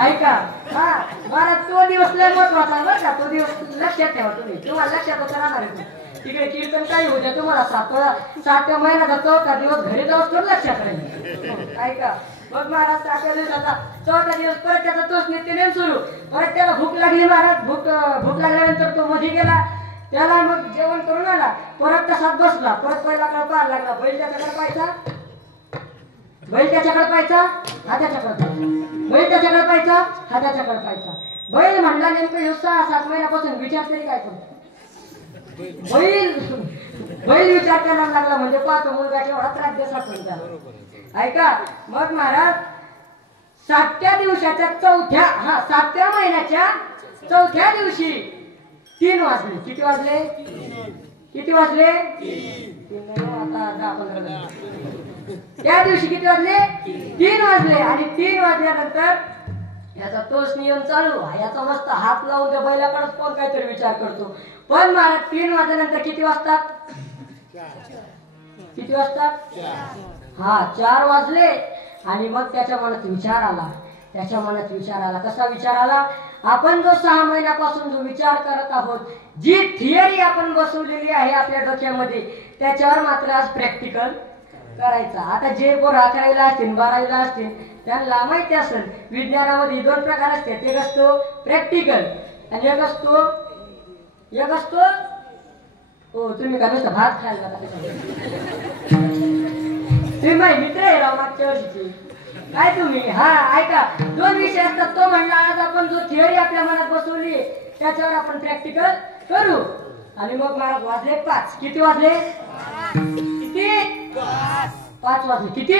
ऐका. हा, मला तो दिवस लय महत्वाचा बरं का. तो दिवस लक्षात ठेवा तुम्ही. तुम्हाला लक्षात होतं राहणार आहे. तिकडे कीर्तन काही होते तुम्हाला 7व्या महिन्याचा 4था दिवस घरी जाऊन तर लक्षात राहील. ऐका. मग महाराज 7व्या दिवसाचा 4था दिवस परत त्याचा तोच नित्यनेम सुरू. परत त्याला भूक लागली महाराज. भूक लागल्यानंतर तो मध्ये गेला. त्याला मग जेवण करून आला, परत तसाच बसला. परत बैलाकडे पाहायला लागला. बैल त्याच्याकडे पाहायचा, बैल त्याच्याकडे पाहायचा, हा त्याच्याकडे पाहायचा, बैल त्याच्याकडे पाहायचा, हा त्याच्याकडे पाहायचा. बैल म्हणला नेमकं 6-7 महिन्यापासून विचार तरी काय करतो. बैल विचार करायला लागला म्हणजे पाहतो मुलगा केवढा त्रास देतात. ऐका. मग महाराज 7व्या दिवसाच्या 7व्या महिन्याच्या 4थ्या दिवशी 3 वाजले. किती वाजले? किती वाजले? आता 10-15. त्या दिवशी किती वाजले? 3 वाजले. आणि 3 वाजल्यानंतर याचा तोच नियम चालू. याचा मस्त हात लावून त्या बैलाकडेच कोण काहीतरी विचार करतो. पण महाराज 3 वाजल्यानंतर किती वाजतात? किती वाजतात? हा, 4 वाजले. आणि मग त्याच्या मनात विचार आला. कसा विचार आला? आपण जो 6 महिन्यापासून जो विचार करत आहोत, जी थिअरी आपण बसवलेली आहे आपल्या डोक्यामध्ये, त्याच्यावर मात्र आज प्रॅक्टिकल करायचा. आता जे पोर 11वीला असतील 12वीला असतील त्यांना माहिती असेल विज्ञानामध्ये 2 प्रकार असतात. एक असतो प्रॅक्टिकल आणि एक असतो हो, तुम्ही का नुसतं भात खायला तुम्ही माझे मित्र आहे राव मागच्या वर्षीची. काय तुम्ही? हा, ऐका. 2 विषय असतात. तो म्हणला आज आपण जो थिअरी आपल्या मनात बसवली त्याच्यावर आपण प्रॅक्टिकल करू. आणि मग महाराज वाजले 5. किती वाजले? किती? 5 वाजले. किती?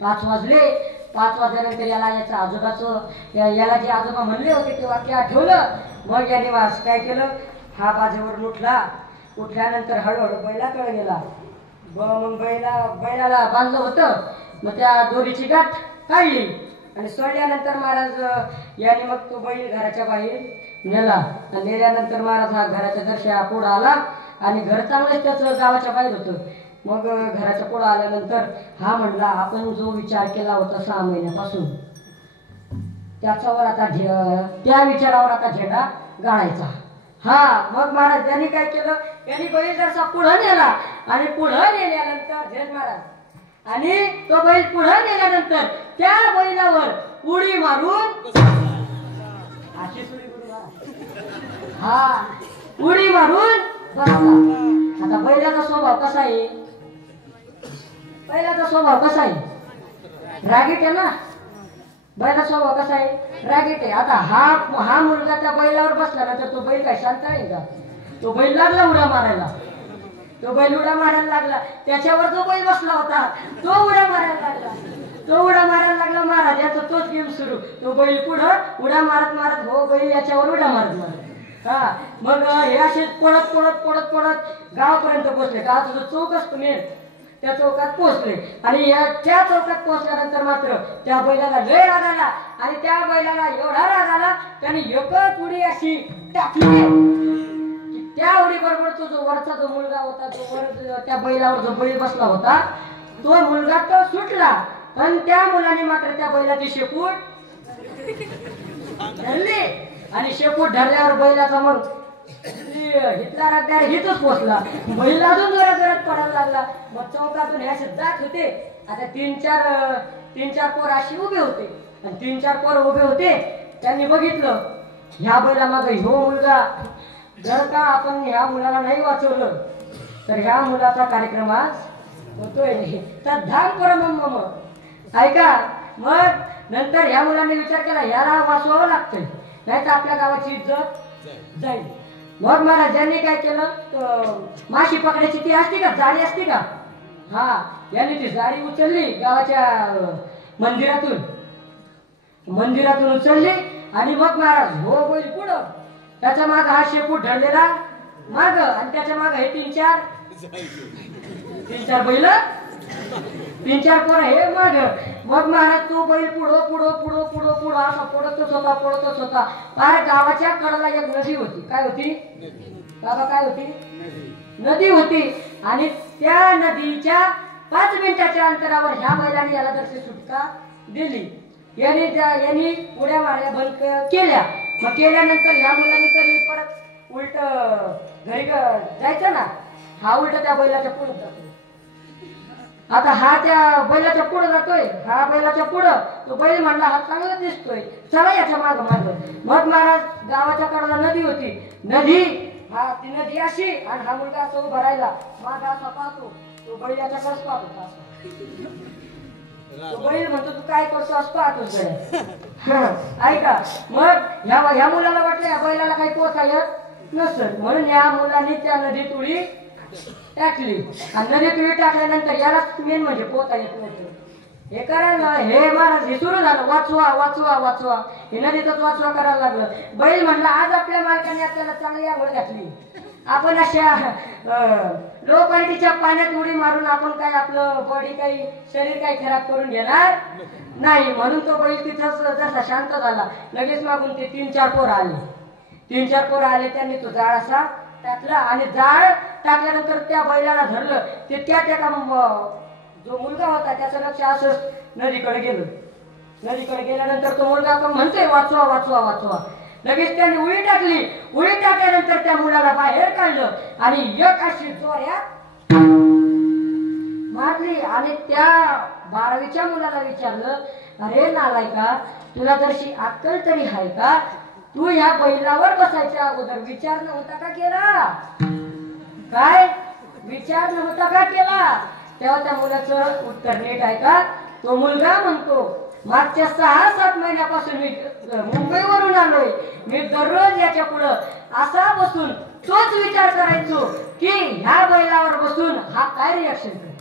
5 वाजले. 5 वाजल्यानंतर याला याच्या आजोबाचं याला जे आजोबा म्हणले होते ते वाक्य आठवलं. मग याने वास काय केलं, हा बाजेवरून उठल्यानंतर हळूहळू बैलाकडे गेला. मग बैलाला बांधलं होतं. मग त्या दोरीची गाठ काढली आणि सोडल्यानंतर महाराज याने मग तो बैल घराच्या बाहेर नेला. नेल्यानंतर महाराज हा घराच्या दर्शा पुढं आला आणि घर चांगलंच त्याचं गावाच्या बाहेर होतं. मग घराच्या पुढं आल्यानंतर हा म्हणला, आपण जो विचार केला होता 6 महिन्यापासून त्याच्यावर आता त्या विचारावर आता झेंडा गाळायचा. हा मग महाराज यांनी काय केलं, यांनी बैल जरसा पुढं नेला आणि पुढं नेल्यानंतर झेंड महाराज आणि तो बैल पुढं नेल्यानंतर त्या बैलावर उडी मारून अशी सुरी उडी मारा. हा उडी मारून बसला. आता बैलाचा स्वभाव कसा आहे, बैलाचा स्वभाव कसा आहे, रागीट आहे ना. बैलाचा स्वभाव कसा आहे, रागीट आहे. आता हा मुलगा त्या बैलावर बसला ना तर तो बैल काय शांत आहे का. तो बैल लागला उड्या मारायला. तो बैल उड्या मारायला लागला. त्याच्यावर जो बैल बसला होता तो उड्या मारायला लागला. महाराज याचा तोच गेम सुरू. तो बैल पुढं उड्या मारत हो बैल याच्यावर उड्या मारत. हा मग हे असे पळत गावापर्यंत पोहोचले. गावाचा जो चौक असतो मेन त्या चौकात पोहोचले. आणि त्या चौकात पोहोचल्यानंतर मात्र त्या बैलाला लय राग आला. आणि त्या बैलाला एवढा राग आला त्याने एकच उडी अशी टाकली. त्या उडी बरोबर तो जो वरचा जो मुलगा होता, जो वर त्या बैलावर जो बैल बसला होता तो मुलगा तो सुटला. पण त्या मुलाने मात्र त्या बैलाची शेपूट धरली. आणि शेपूट धरल्यावर बैलाचा मग हितला रागदार हितच पोचला. बैल अजून जोरात पडायला लागला. मग चौकातून हे असे जात होते. आता तीन चार पोर अशी उभे होते. आणि 3-4 पोर उभे होते. त्यांनी बघितलं ह्या बैला मागे ह्यो मुलगा, जर का आपण ह्या मुलाला नाही वाचवलं तर ह्या मुलाचा कार्यक्रम आज होतोय नाही. तर धाम परम ऐका. मग नंतर ह्या मुलांनी विचार केला याला वाचवावं लागतंय नाही तर आपल्या गावाची इज्जत जाईल. मग महाराजांनी काय केलं, माशी पकडायची ती असते का, जाळी असते का, हा यांनी ती जाळी उचलली गावाच्या मंदिरातून उचलली. आणि मग महाराज हो बैल पुढं, त्याच्या माग हा शेपूट धरलेला माग आणि त्याच्या माग हे 3-4 बैल 3-4 पोरं हे माग. मग महाराज तो बैल पुढं असा पडतच होता. फार गावाच्या कडेला एक नदी होती. काय होती बाबा, काय होती, नदी होती. आणि त्या नदीच्या 5 मिनिटाच्या अंतरावर ह्या बैलाने याला दर्शन सुटका दिली. यांनी उड्या मारल्या बंद केल्या. मग केल्यानंतर ह्या मुलाने तरी परत उलट घरी जायचं ना, हा उलट त्या बैलाच्या पुढे जातो. आता हा त्या बैलाच्या पुढे जातोय. हा बैलाच्या पुढं तो बैल म्हणला हा चांगला दिसतोय, चला याच्या माग. मग महाराज गावाच्या कडेला नदी होती. ती नदी अशी आणि हा मुलगा असं उभा राहिला. माग असा पाहतो. तो बैल याच्याकडेच पाहत होता. तो बैल म्हणतो तू काय करतो असं पाहतोस ऐका. मग ह्या मुलाला वाटलं या बैलाला काही पोहता येत नसत म्हणून या मुलाने त्या नदीत उडी टाकली. आणि नदीत उडी टाकल्यानंतर याला मेन म्हणजे पोहता येत नव्हतं. हे करायला हे महाराज हे सुरू झालं, वाचवा हे नदीतच वाचवा करायला लागलं. बैल म्हणला आज आपल्या मालकाने आपल्याला चांगली आंघोळ घातली. आपण अशा लो क्वालिटीच्या पाण्यात उडी मारून आपण काय आपलं बॉडी काही शरीर काही खराब करून घेणार नाही. म्हणून तो बैल तिथंच जसा शांत झाला. लगेच मागून ते 3-4 पोरं आले. त्यांनी तो जाळ असा टाकला आणि जाळ टाकल्यानंतर त्या बैलाला धरलं. ते त्या जो मुलगा होता त्याचं लक्ष असं नदीकडे गेल्यानंतर तो मुलगा आपण म्हणतोय वाचवा. लगेच त्याने उडी टाकल्यानंतर त्या मुलाला बाहेर काढलं आणि एक अशी जोऱ्यात मारली. आणि त्या 12वीच्या मुलाला विचारलं, अरे नालायका, तुला जरशी अक्कल तरी आहे का, तू ह्या बैलावर बसायच्या अगोदर विचार नव्हता का केला, काय विचार नव्हता का केला. तेव्हा त्या मुलाचं उत्तर नीट आहे का. तो मुलगा म्हणतो, मागच्या 6-7 महिन्यापासून मी मुंबईवरून आलोय. मी दररोज याच्या पुढं असा बसून तोच विचार करायचो की ह्या बैलावर बसून हा काय रिॲक्शन करेल.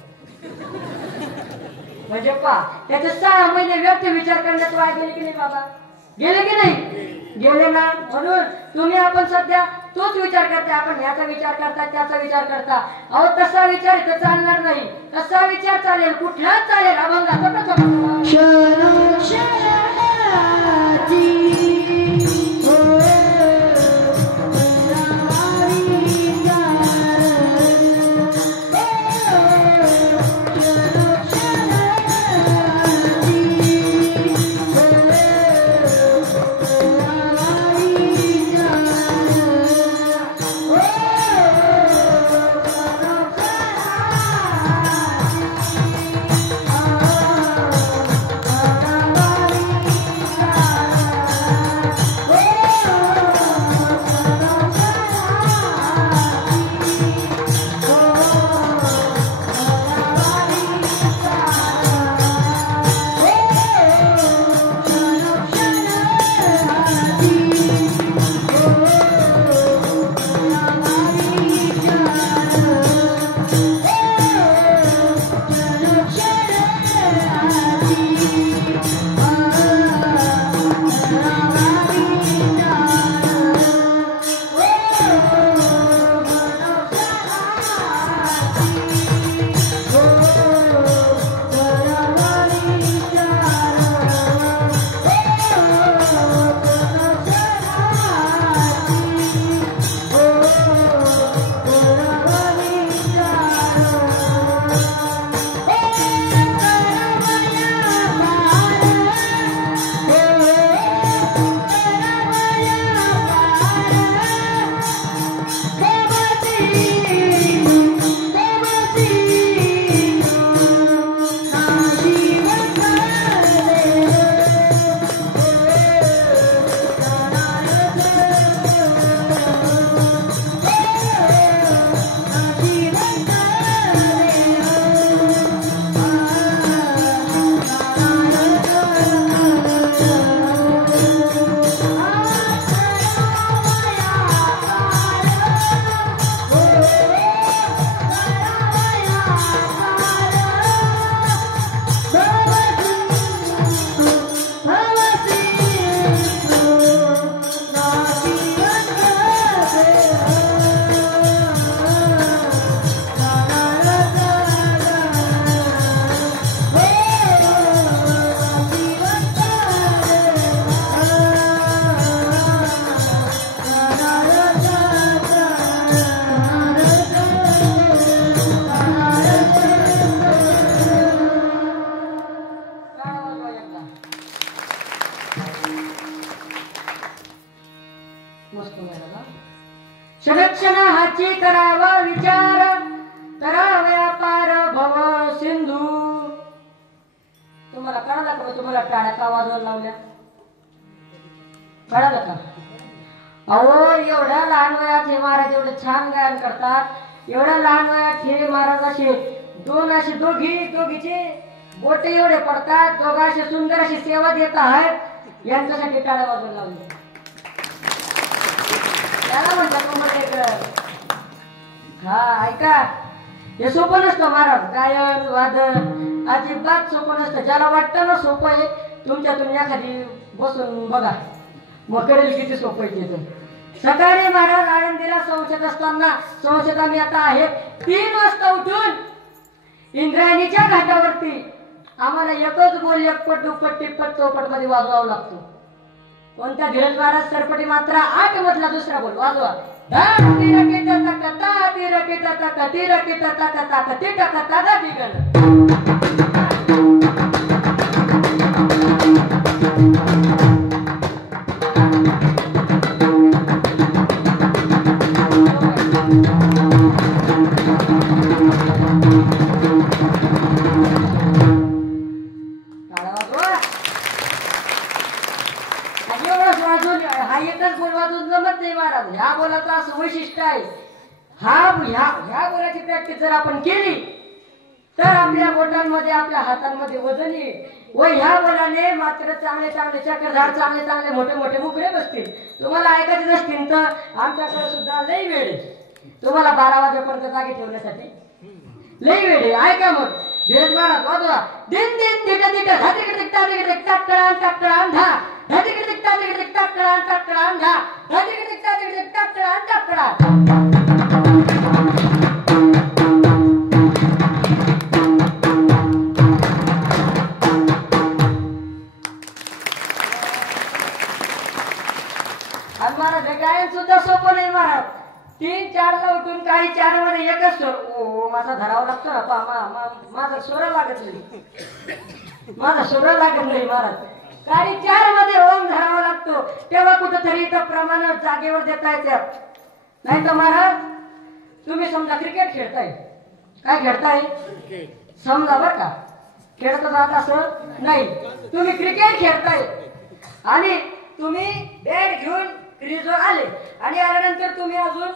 म्हणजे पा त्याचे 6 महिने व्यर्थ विचार करण्यात वाया गेले की नाही बाबा? गेले की नाही? गेले ना. म्हणून तुम्ही आपण सध्या तोच विचार करते, आपण ह्याचा विचार करता त्याचा विचार करता. अहो तसा विचार इथं चालणार नाही. कसा विचार चालेल? कुठलाच चालेल. अभंगाचा प्रसंग. क्षण क्षणाची क्षण हाची करावा विचार, करावया पार भव सिंधू. तुम्हाला कळालं का? तुम्हाला टाळ्या का वाजवायला लावल्या? कळालं का? अहो एवढ्या लहान वयात हे महाराज एवढे छान गायन करतात. एवढ्या लहान वयात हे महाराज असे दोघीचे बोटे एवढे पडतात. दोघा असे सुंदर अशी सेवा देत आहेत. यांच्यासाठी टाळ्या वाजवायला लावल्या. त्याला म्हणतात कुंभटेकर. हा ऐका, हे सोपं नसतं महाराज. गायन वादन अजिबात सोपं नसतं. ज्याला वाटतं ना सोपं आहे, तुमच्यातून एखादी बसून बघा, मग कळेल किती सोपं आहे ते. सकाळी महाराज आळंदीला संसद असताना, संसद आम्ही आता आहे 3 वाजता उठून इंद्रायणीच्या घाटावरती आम्हाला एकच बोल, एकपट दुप्पट टिप्पट चौपट मध्ये वाजवावं लागतो. कोणत्या धीरज महाराज सरपटी मात्रा 8 मधला दुसरा बोल वाजवा. हा एकच बोल वाजवून जमत नाही महाराज. ह्या बोलाचं असं वैशिष्ट्य आहे. ह्या बोलाची प्रॅक्टिस जर आपण केली तर आपल्या बोटांमध्ये, आपल्या हातांमध्ये वजन येईल. व ह्या बोलाने मात्र चांगले चांगले चक्रधार, चांगले चांगले मोठे मोठे मुकरे बसतील. तुम्हाला ऐकायचे नसतील तर आमच्याकडे सुद्धा लई वेळ आहे. तुम्हाला 12 वाजेपर्यंत जागी ठेवण्यासाठी लई वेळ आहे. ऐका मग धीरज महाराज वाजवा. दिन दिन दिट दिट धातिक दिक्ता दिट दिक्ता टळान टळान धा धातिक दिक्ता दिट दिक्ता टळान धा धातिक दिक्ता दिट दिक्ता टळान. महाराज हे गायन सुद्धा सोपं नाही महाराज. 3-4 ला उठून काही 4 मध्ये एकच स्वर. ओ माझा धरावा लागतो ना माझा स्वर लागत नाही. माझा स्वर लागत नाही महाराज. काही 4 मध्ये ओम धरावा लागतो तेव्हा कुठेतरी इथं प्रमाण जागेवर देता येतात. नाही तर महाराज तुम्ही समजा क्रिकेट खेळताय. काय खेळताय समजा बर का. खेळत जात असं नाही. तुम्ही क्रिकेट खेळताय आणि तुम्ही बॅट घेऊन क्रीजवर आले आणि आल्यानंतर तुम्ही अजून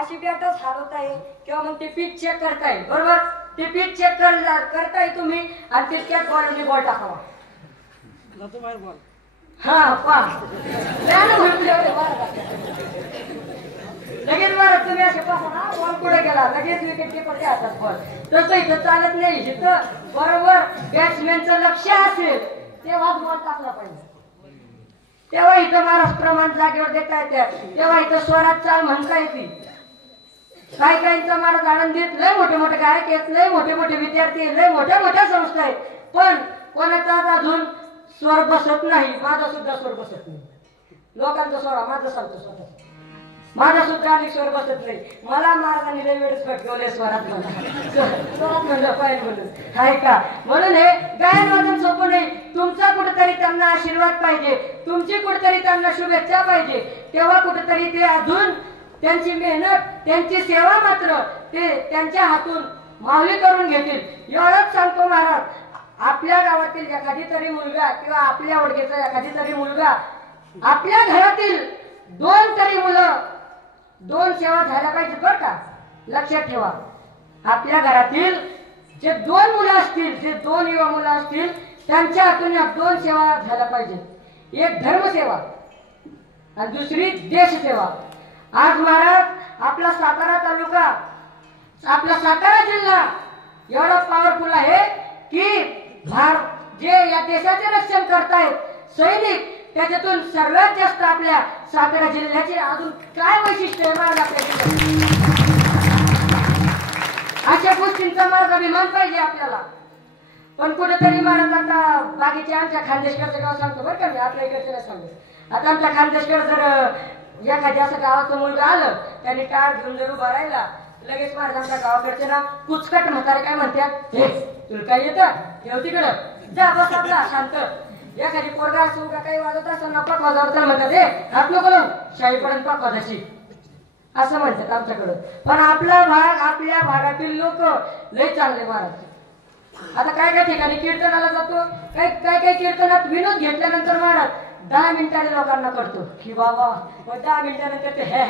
अशी बॅटच हलवताय किंवा मग ते पिच चेक करताय. बरोबर. ते पिच चेक करताय तुम्ही आणि तितक्यात बॉलने बॉल टाकावा. हा पा लगेच मारत तुम्ही असे पासा ना बॉल पुढे गेला लगेच विकेट कीपरच्या हातात बॉल. तसं इथं चालत नाही. इथं बरोबर बॅट्समॅनचं लक्ष असेल तेव्हाच बॉल टाकला पाहिजे. तेव्हा इथं महाराज प्रमाण जागेवर देता येतात. तेव्हा इथं स्वरात चाल म्हणता येते. काही काहींचा महाराज आनंदीत लय मोठे मोठे गायक आहेत, लय मोठे मोठे विद्यार्थी, लय मोठ्या मोठ्या संस्था आहेत. पण कोणाचाच अजून स्वर बसत नाही. माझा सुद्धा स्वर बसत नाही. लोकांचा स्वर माझं सांगतो स्वतः. माझा सुद्धा आणि स्वर बसत नाही. मला मार्गाने लय वेळेस फटकवले स्वरात स्वरात म्हणलं पाहिजे म्हणून. हाय का. म्हणून हे गायन वादन सोपं नाही. तुमचा कुठेतरी त्यांना आशीर्वाद पाहिजे. तुमची कुठेतरी त्यांना शुभेच्छा पाहिजे. तेव्हा कुठेतरी ते अजून त्यांची मेहनत त्यांची सेवा मात्र ते त्यांच्या हातून माऊली करून घेतील. एवढंच सांगतो महाराज. आपल्या गावातील एखादी तरी मुलगा किंवा आपल्या ओळखीचा एखादी तरी मुलगा आपल्या घरातील 2 तरी मुलं 2 सेवा झाल्या पाहिजे बरं का. लक्षात ठेवा. आपल्या घरातील जे 2 मुलं असतील जे 2 युवा मुलं असतील त्यांच्या हातून या 2 सेवा झाल्या पाहिजे. एक धर्मसेवा आणि दुसरी देशसेवा. आज महाराज आपला सातारा तालुका आपला सातारा जिल्हा एवढा पॉवरफुल आहे की जे या देशाचे रक्षण करतायत सैनिक त्याच्यातून सर्वात जास्त आपल्या सातारा जिल्ह्याचे अजून काय वैशिष्ट्य आहे महाराज आपल्या जिल्ह्यात. अशा गोष्टींचा महाराज अभिमान पाहिजे आपल्याला. पण कुठेतरी महाराज आता बाकीचे आमच्या खानदेशकरचं गाव सांगतो बरं का मी आपल्या इकडचे नाही सांगतो. आता आमच्या खानदेशकर जर एखाद्या असं गावाचं मुलगा आलं त्यांनी टाळ घेऊन जर उभा राहिला लगेच महाराज आमच्या गावाकडचे ना कुचकट म्हातारे काय म्हणतात हे तुला काय येतं ठेव तिकडं जा बस आपला शांत. एखादी पोरगा असो का काही वाजत असताना पाक वाजवत म्हणतात हे हात नको लावून शाहीपर्यंत पाक वाजायची असं म्हणतात आमच्याकडं. पण आपला भाग आपल्या भागातील लोक लय चांगले महाराज. आता काय काय ठिकाणी कीर्तनाला जातो. काय कीर्तनात विनोद घेतल्यानंतर महाराज 10 मिनिटांनी लोकांना कळतो की बाबा 10 मिनिटानंतर ते हे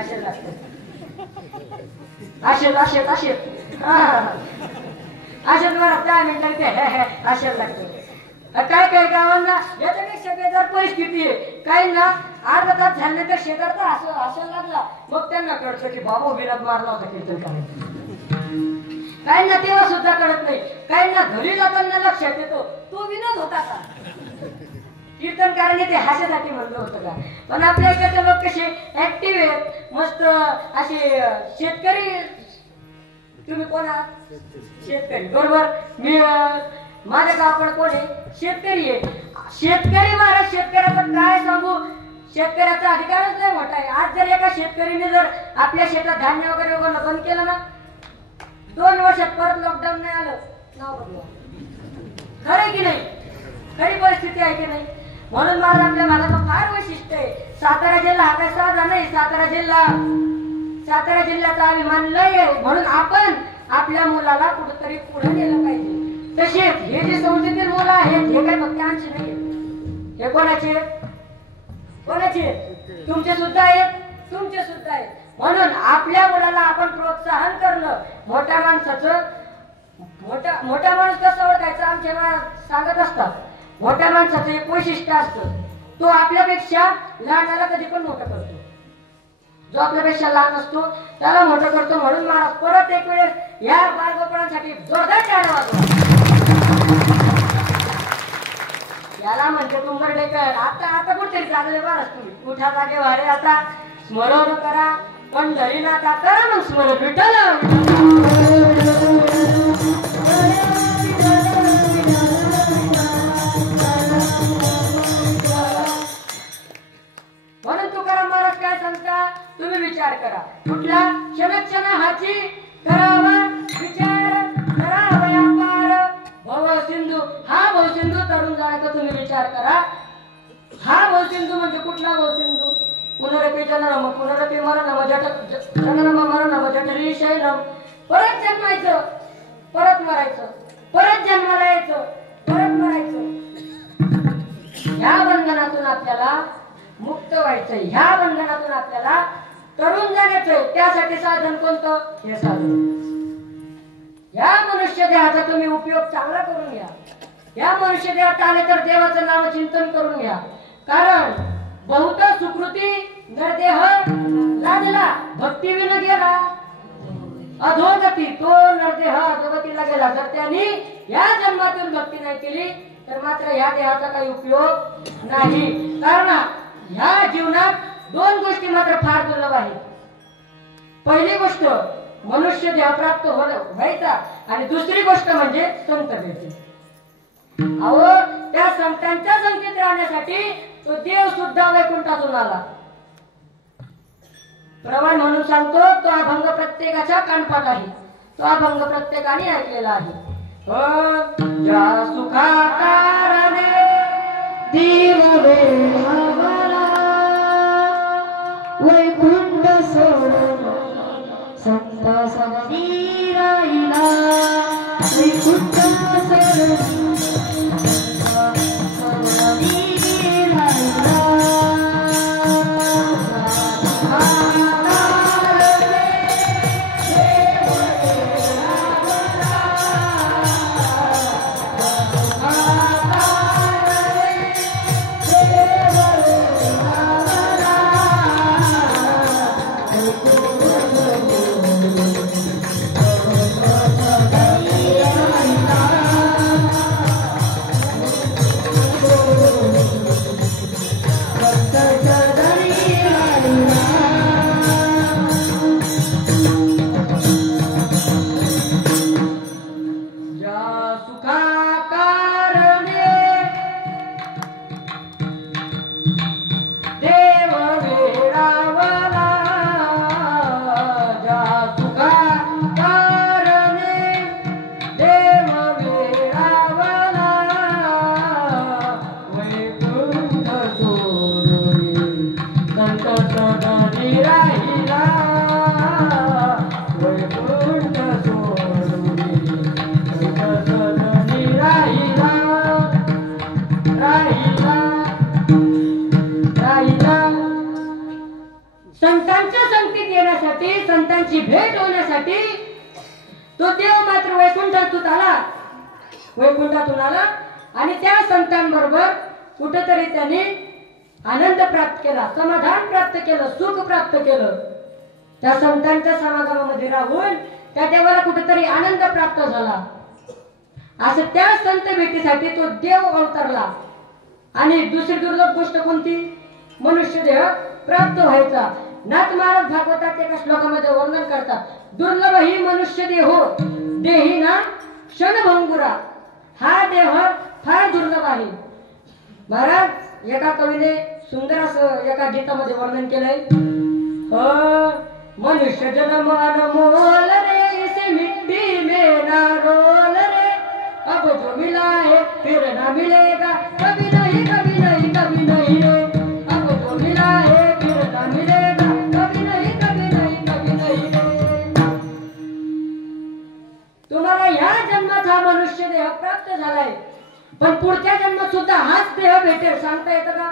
असे लागतं. असेच महाराज 10 मिनिटांनी ते हे असे लागतं. काय गावांना याच्यापेक्षा बेजार परिस्थिती आहे. काही ना अर्धा तास झाल्यानंतर शेजारचा हसायला लागला मग त्यांना कळतं की बाबा विनोद मारला होता कीर्तन करायचं. काहींना तेव्हा सुद्धा कळत नाही. काहींना घरी जाताना लक्षात येतो तो विनोद होता का. कीर्तनकारांनी ते हास्यासाठी म्हणलं होतं का. पण आपल्या इकडचे लोक कसे ऍक्टिव्ह आहेत मस्त असे शेतकरी. तुम्ही कोण आहात शेतकरी बरोबर. मी माझ्या गावाकडे कोण आहे शेतकरी आहे. शेतकरी महाराज शेतकऱ्याचं काय सांगू. शेतकऱ्याचा अधिकारच नाही मोठा आहे. आज जर एका शेतकरीने जर आपल्या शेतात धान्य वगैरे उगवणं बंद केलं ना 2 वर्षात परत लॉकडाऊन नाही आलं नाव बदलवा. खरं की नाही. खरी परिस्थिती आहे की नाही. म्हणून मला आपल्या भागाचं फार वैशिष्ट्य आहे. सातारा जिल्हा हा काय साधा नाही. सातारा जिल्ह्याचा अभिमान लय आहे. म्हणून आपण आपल्या मुलाला कुठेतरी पुढे नेलं पाहिजे. तसेच हे जे संस्थेतील मुलं आहेत हे काही फक्त आमचे नाही. हे कोणाचे तुमचे सुद्धा आहेत तुमचे सुद्धा आहेत. म्हणून आपल्या मुलाला आपण प्रोत्साहन करणं. मोठ्या माणसाचं मोठा माणूस कसं ओळखायचं आमचे सांगत असतात. मोठ्या माणसाचं एक वैशिष्ट्य असतं तो आपल्यापेक्षा लहानाला कधी पण मोठं करतो. जो आपल्यापेक्षा लहान असतो त्याला मोठं करतो. म्हणून महाराज परत एक वेळेस या बालगोपाळांसाठी जोरदार टाळ्या वाजवा. याला म्हणते तुंबर ढेकर. आता कुठेतरी जागले बरं तुम्ही. उठा जागे वारे. आता स्मरण करा पंढरीनाथा. करा मग स्मरण विठ्ठल. म्हणून तुकाराम महाराज काय सांगता, तुम्ही विचार करा. कुठला क्षण हाची करावा विचार करावया पार. भवसिंधू, हा भवसिंधू तरुण जाण्याचा तुम्ही विचार करा. हा भवसिंधू म्हणजे कुठला भवसिंधू? पुनरपी जननम पुनरपी मरणम जननम मरणम जठरी शयनम. परत जन्मायचं, परत मरायचं, परत जन्माला यायचं, परत मरायचं. ह्या बंधनातून आपल्याला मुक्त व्हायचंय. ह्या बंधनातून आपल्याला तरुण जाण्याचंय. त्यासाठी साधन कोणतं? हे साधन. या मनुष्य देहाचा तुम्ही उपयोग चांगला करून घ्या. या मनुष्य देहात आले तर देवाचं नाम चिंतन करून घ्या. कारण बहुत सुकृती नरदेह लाजला भक्ती विन गेला अधोगती. तो नरदेह अधोगतीला गेला. जर त्यांनी या जन्मातून भक्ती नाही केली तर मात्र या देहाचा काही उपयोग नाही. कारण ह्या जीवनात दोन गोष्टी मात्र फार दुर्लभ आहेत. पहिली गोष्ट मनुष्य देह प्राप्त व्हायचा आणि दुसरी गोष्ट म्हणजे संत भेटणे. अहो त्या संतांच्या संगतीत राहण्यासाठी तो देव सुद्धा वैकुंठातून आला. प्रमाण म्हणून सांगतो, तो अभंग प्रत्येकाच्या कानपात आहे. तो अभंग प्रत्येकाने ऐकलेला आहे. ज्या सुखाकारणे देव वेळावला वैकुंठ सोडून संत सवनी राहिला. वैकुंठ सोडून सवनी राहिला. संतांच्या संगतीत येण्यासाठी, संतांची भेट होण्यासाठी तो देव मात्र वैकुंठातून आला. वैकुंठातून आला आणि त्या संतांबरोबर कुठेतरी त्यांनी आनंद प्राप्त केला, समाधान प्राप्त केलं, सुख प्राप्त केलं. त्या संतांच्या समागमामध्ये राहून त्या देवाला कुठेतरी आनंद प्राप्त झाला. असं त्या संत भेटीसाठी तो देव अवतरला. आणि दुसरी दुर्लभ गोष्ट कोणती? मनुष्य देह प्राप्त व्हायचा. नाथ महाराज भागवतात एका श्लोकामध्ये वर्णन करतात, दुर्लभ ही मनुष्य देहो देही ना क्षणभंगुरा. हा देह फार दुर्लभ आहे. महाराज एका कवीने सुंदर असं एका गीतामध्ये वर्णन केलंय. मनुष्य जन्म अनमोल रे, इसे मिट्टी में ना रोल रे. अब जो मिला है फिर ना मिलेगा, कभी नहीं कभी नहीं कभी नहीं रे. अब जो मिला है फिर ना मिलेगा, कभी नहीं कभी नहीं कभी नहीं रे. तुम्हाला या जन्मात हा मनुष्य देह प्राप्त झालाय, पण पुढच्या जन्मात सुद्धा हाच देह भेटेल. सांगता येतं का?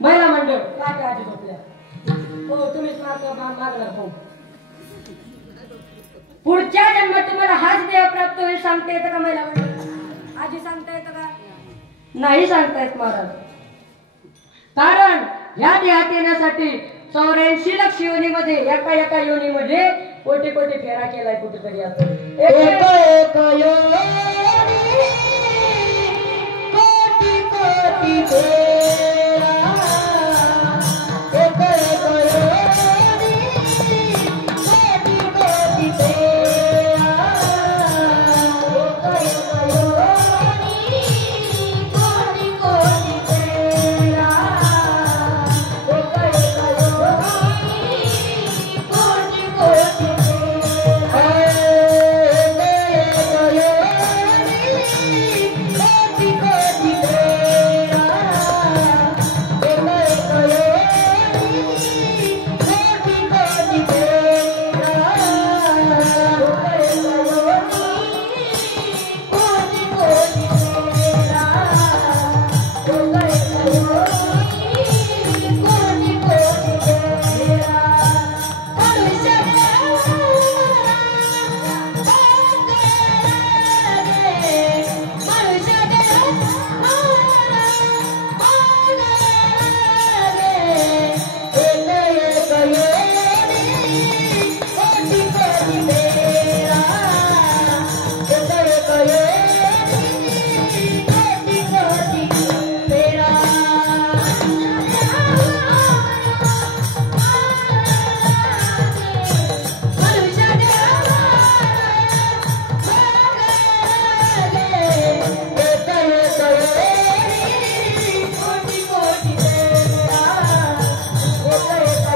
महिला मंडळ काय आधी झोपल्या हो, तुम्हीच मागणार हो. पुढच्या जन्मात तुम्हाला हाच देह प्राप्त होईल. सांगता येतं का महिला मंडळ? आधी सांगता येतं का? नाही सांगता येत महाराज. कारण या देहात येण्यासाठी 84 लाख योनीमध्ये एका एका योनीमध्ये कोटी कोटी फेरा केलाय कुठेतरी आपण एक एक योनी कोटी कोटी फेरा एक एक योनी कोटी कोटी फेरा एक एक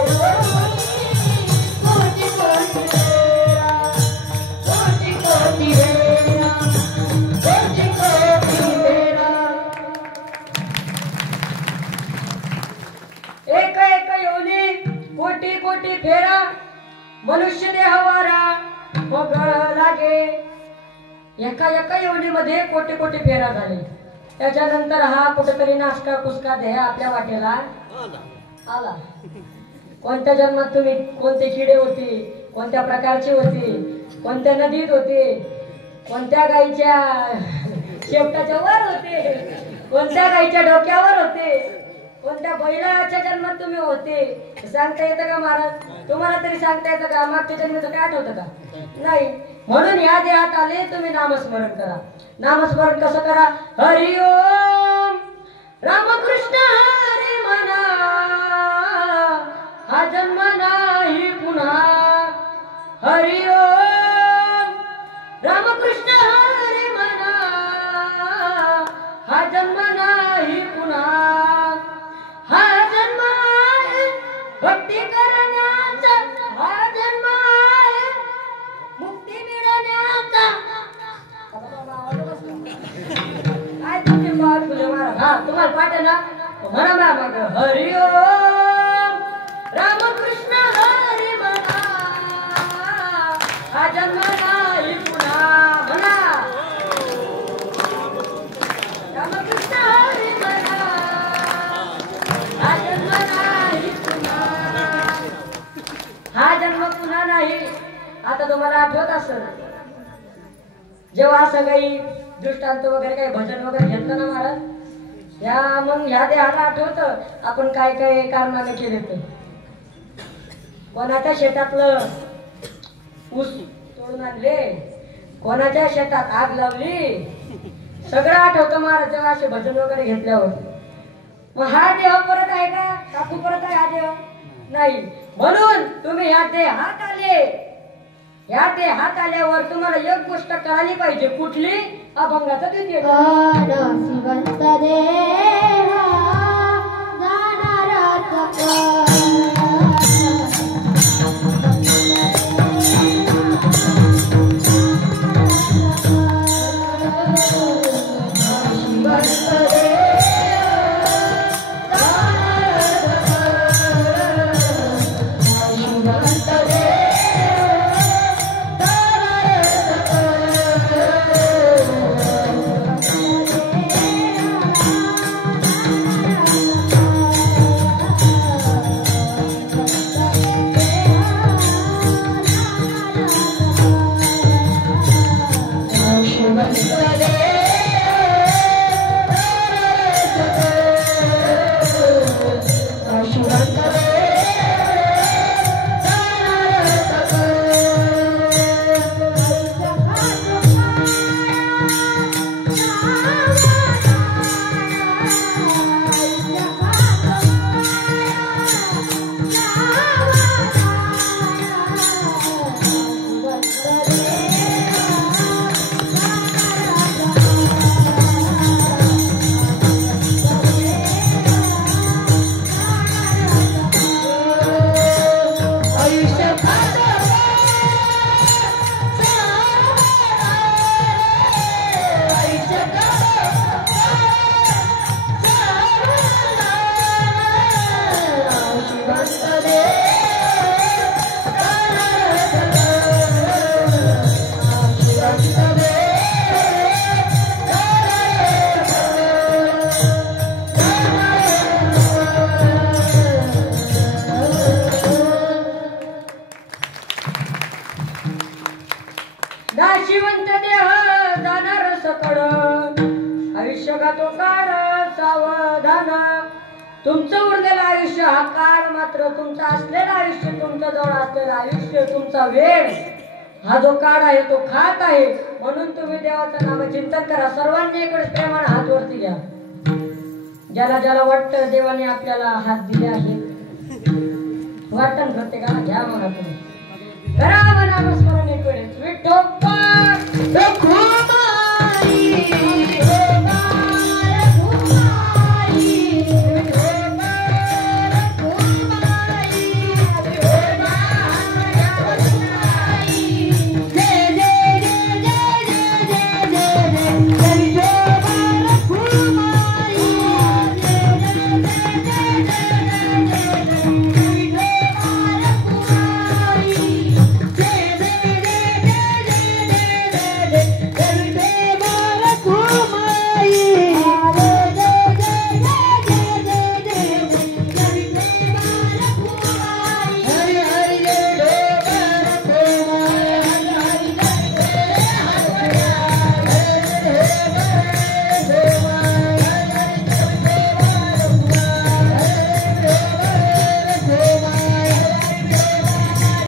योनी कोटी कोटी फेरा एक एक योनी कोटी कोटी कोटी फेरा मनुष्य देहवारा मग लागे एका एका योनीमध्ये कोटी कोटी फेरा झाले त्याच्यानंतर हा कुठेतरी नासका कुसका देह आपल्या वाटेला आला कोणत्या जन्मात तुम्ही कोणते किडे होते कोणत्या प्रकारचे होते कोणत्या नदीत होते कोणत्या गाईच्या शेपटाच्या वर होते कोणत्या गाईच्या डोक्यावर होते कोणत्या बैलाच्या जन्मात तुम्ही होते सांगता येतं का महाराज तुम्हाला तरी सांगता येतं का मागच्या जन्माचं काय आठवतं का नाही म्हणून या देहात आले तुम्ही नामस्मरण करा नामस्मरण कसं करा हरि ओम रामकृष्ण हरी म्हणा हा जन्म नाही पुन्हा हरि ओम रामकृष्ण हरी म्हणा हा जन्म नाही पुन्हा हा जन्म आहे भक्ती करण्याचा हा जन्म आहे मुक्ती मिळवण्याचा काय तुमचे पाठ तुझे महाराज हा तुम्हाला पाठ आहे ना म्हणा ना मग हरि ओम रामकृष्ण हरी म्हणा हा जन्म नाही पुन्हा म्हणा रामकृष्ण हरी म्हणा हा जन्म पुन्हा नाही आता तुम्हाला आठवत असेल जेव्हा असं काही दृष्टांत वगैरे काही भजन वगैरे घेतलं ना महाराज या मग ह्या देहाला आठवत आपण काय काय कारणाने केले तर कोणाच्या शेतातलं ऊस तोडून आणले कोणाच्या शेतात आग लावली सगळं आठवतं महाराज जेव्हा असे भजन वगैरे घेतल्यावर मग हा देह परत आहे का काकू परत आहे हा देह नाही म्हणून तुम्ही या देहात आले या देहात आल्यावर तुम्हाला एक गोष्ट कळाली पाहिजे कुठली अभंगाचा द्वितीय श्रीवंत देहा जाणारा श्रीमंत देह जाणार सकळ आयुष्य गातो काळ सावधान तुमचं उरलेलं आयुष्य हा काळ मात्र तुमचं असलेलं आयुष्य तुमच्या जवळ असलेलं आयुष्य तुमचा वेळ हा जो काळ आहे तो खात आहे म्हणून तुम्ही देवाचं नाम चिंतन करा सर्वांनी इकडे प्रेमाने हात वरती घ्या ज्याला ज्याला वाटतं देवाने आपल्याला हात दिले आहेत वाटण प्रत्येकाला घ्या म्हणा तुम्ही करा नामस्मरण एक वेळेस विठ्ठल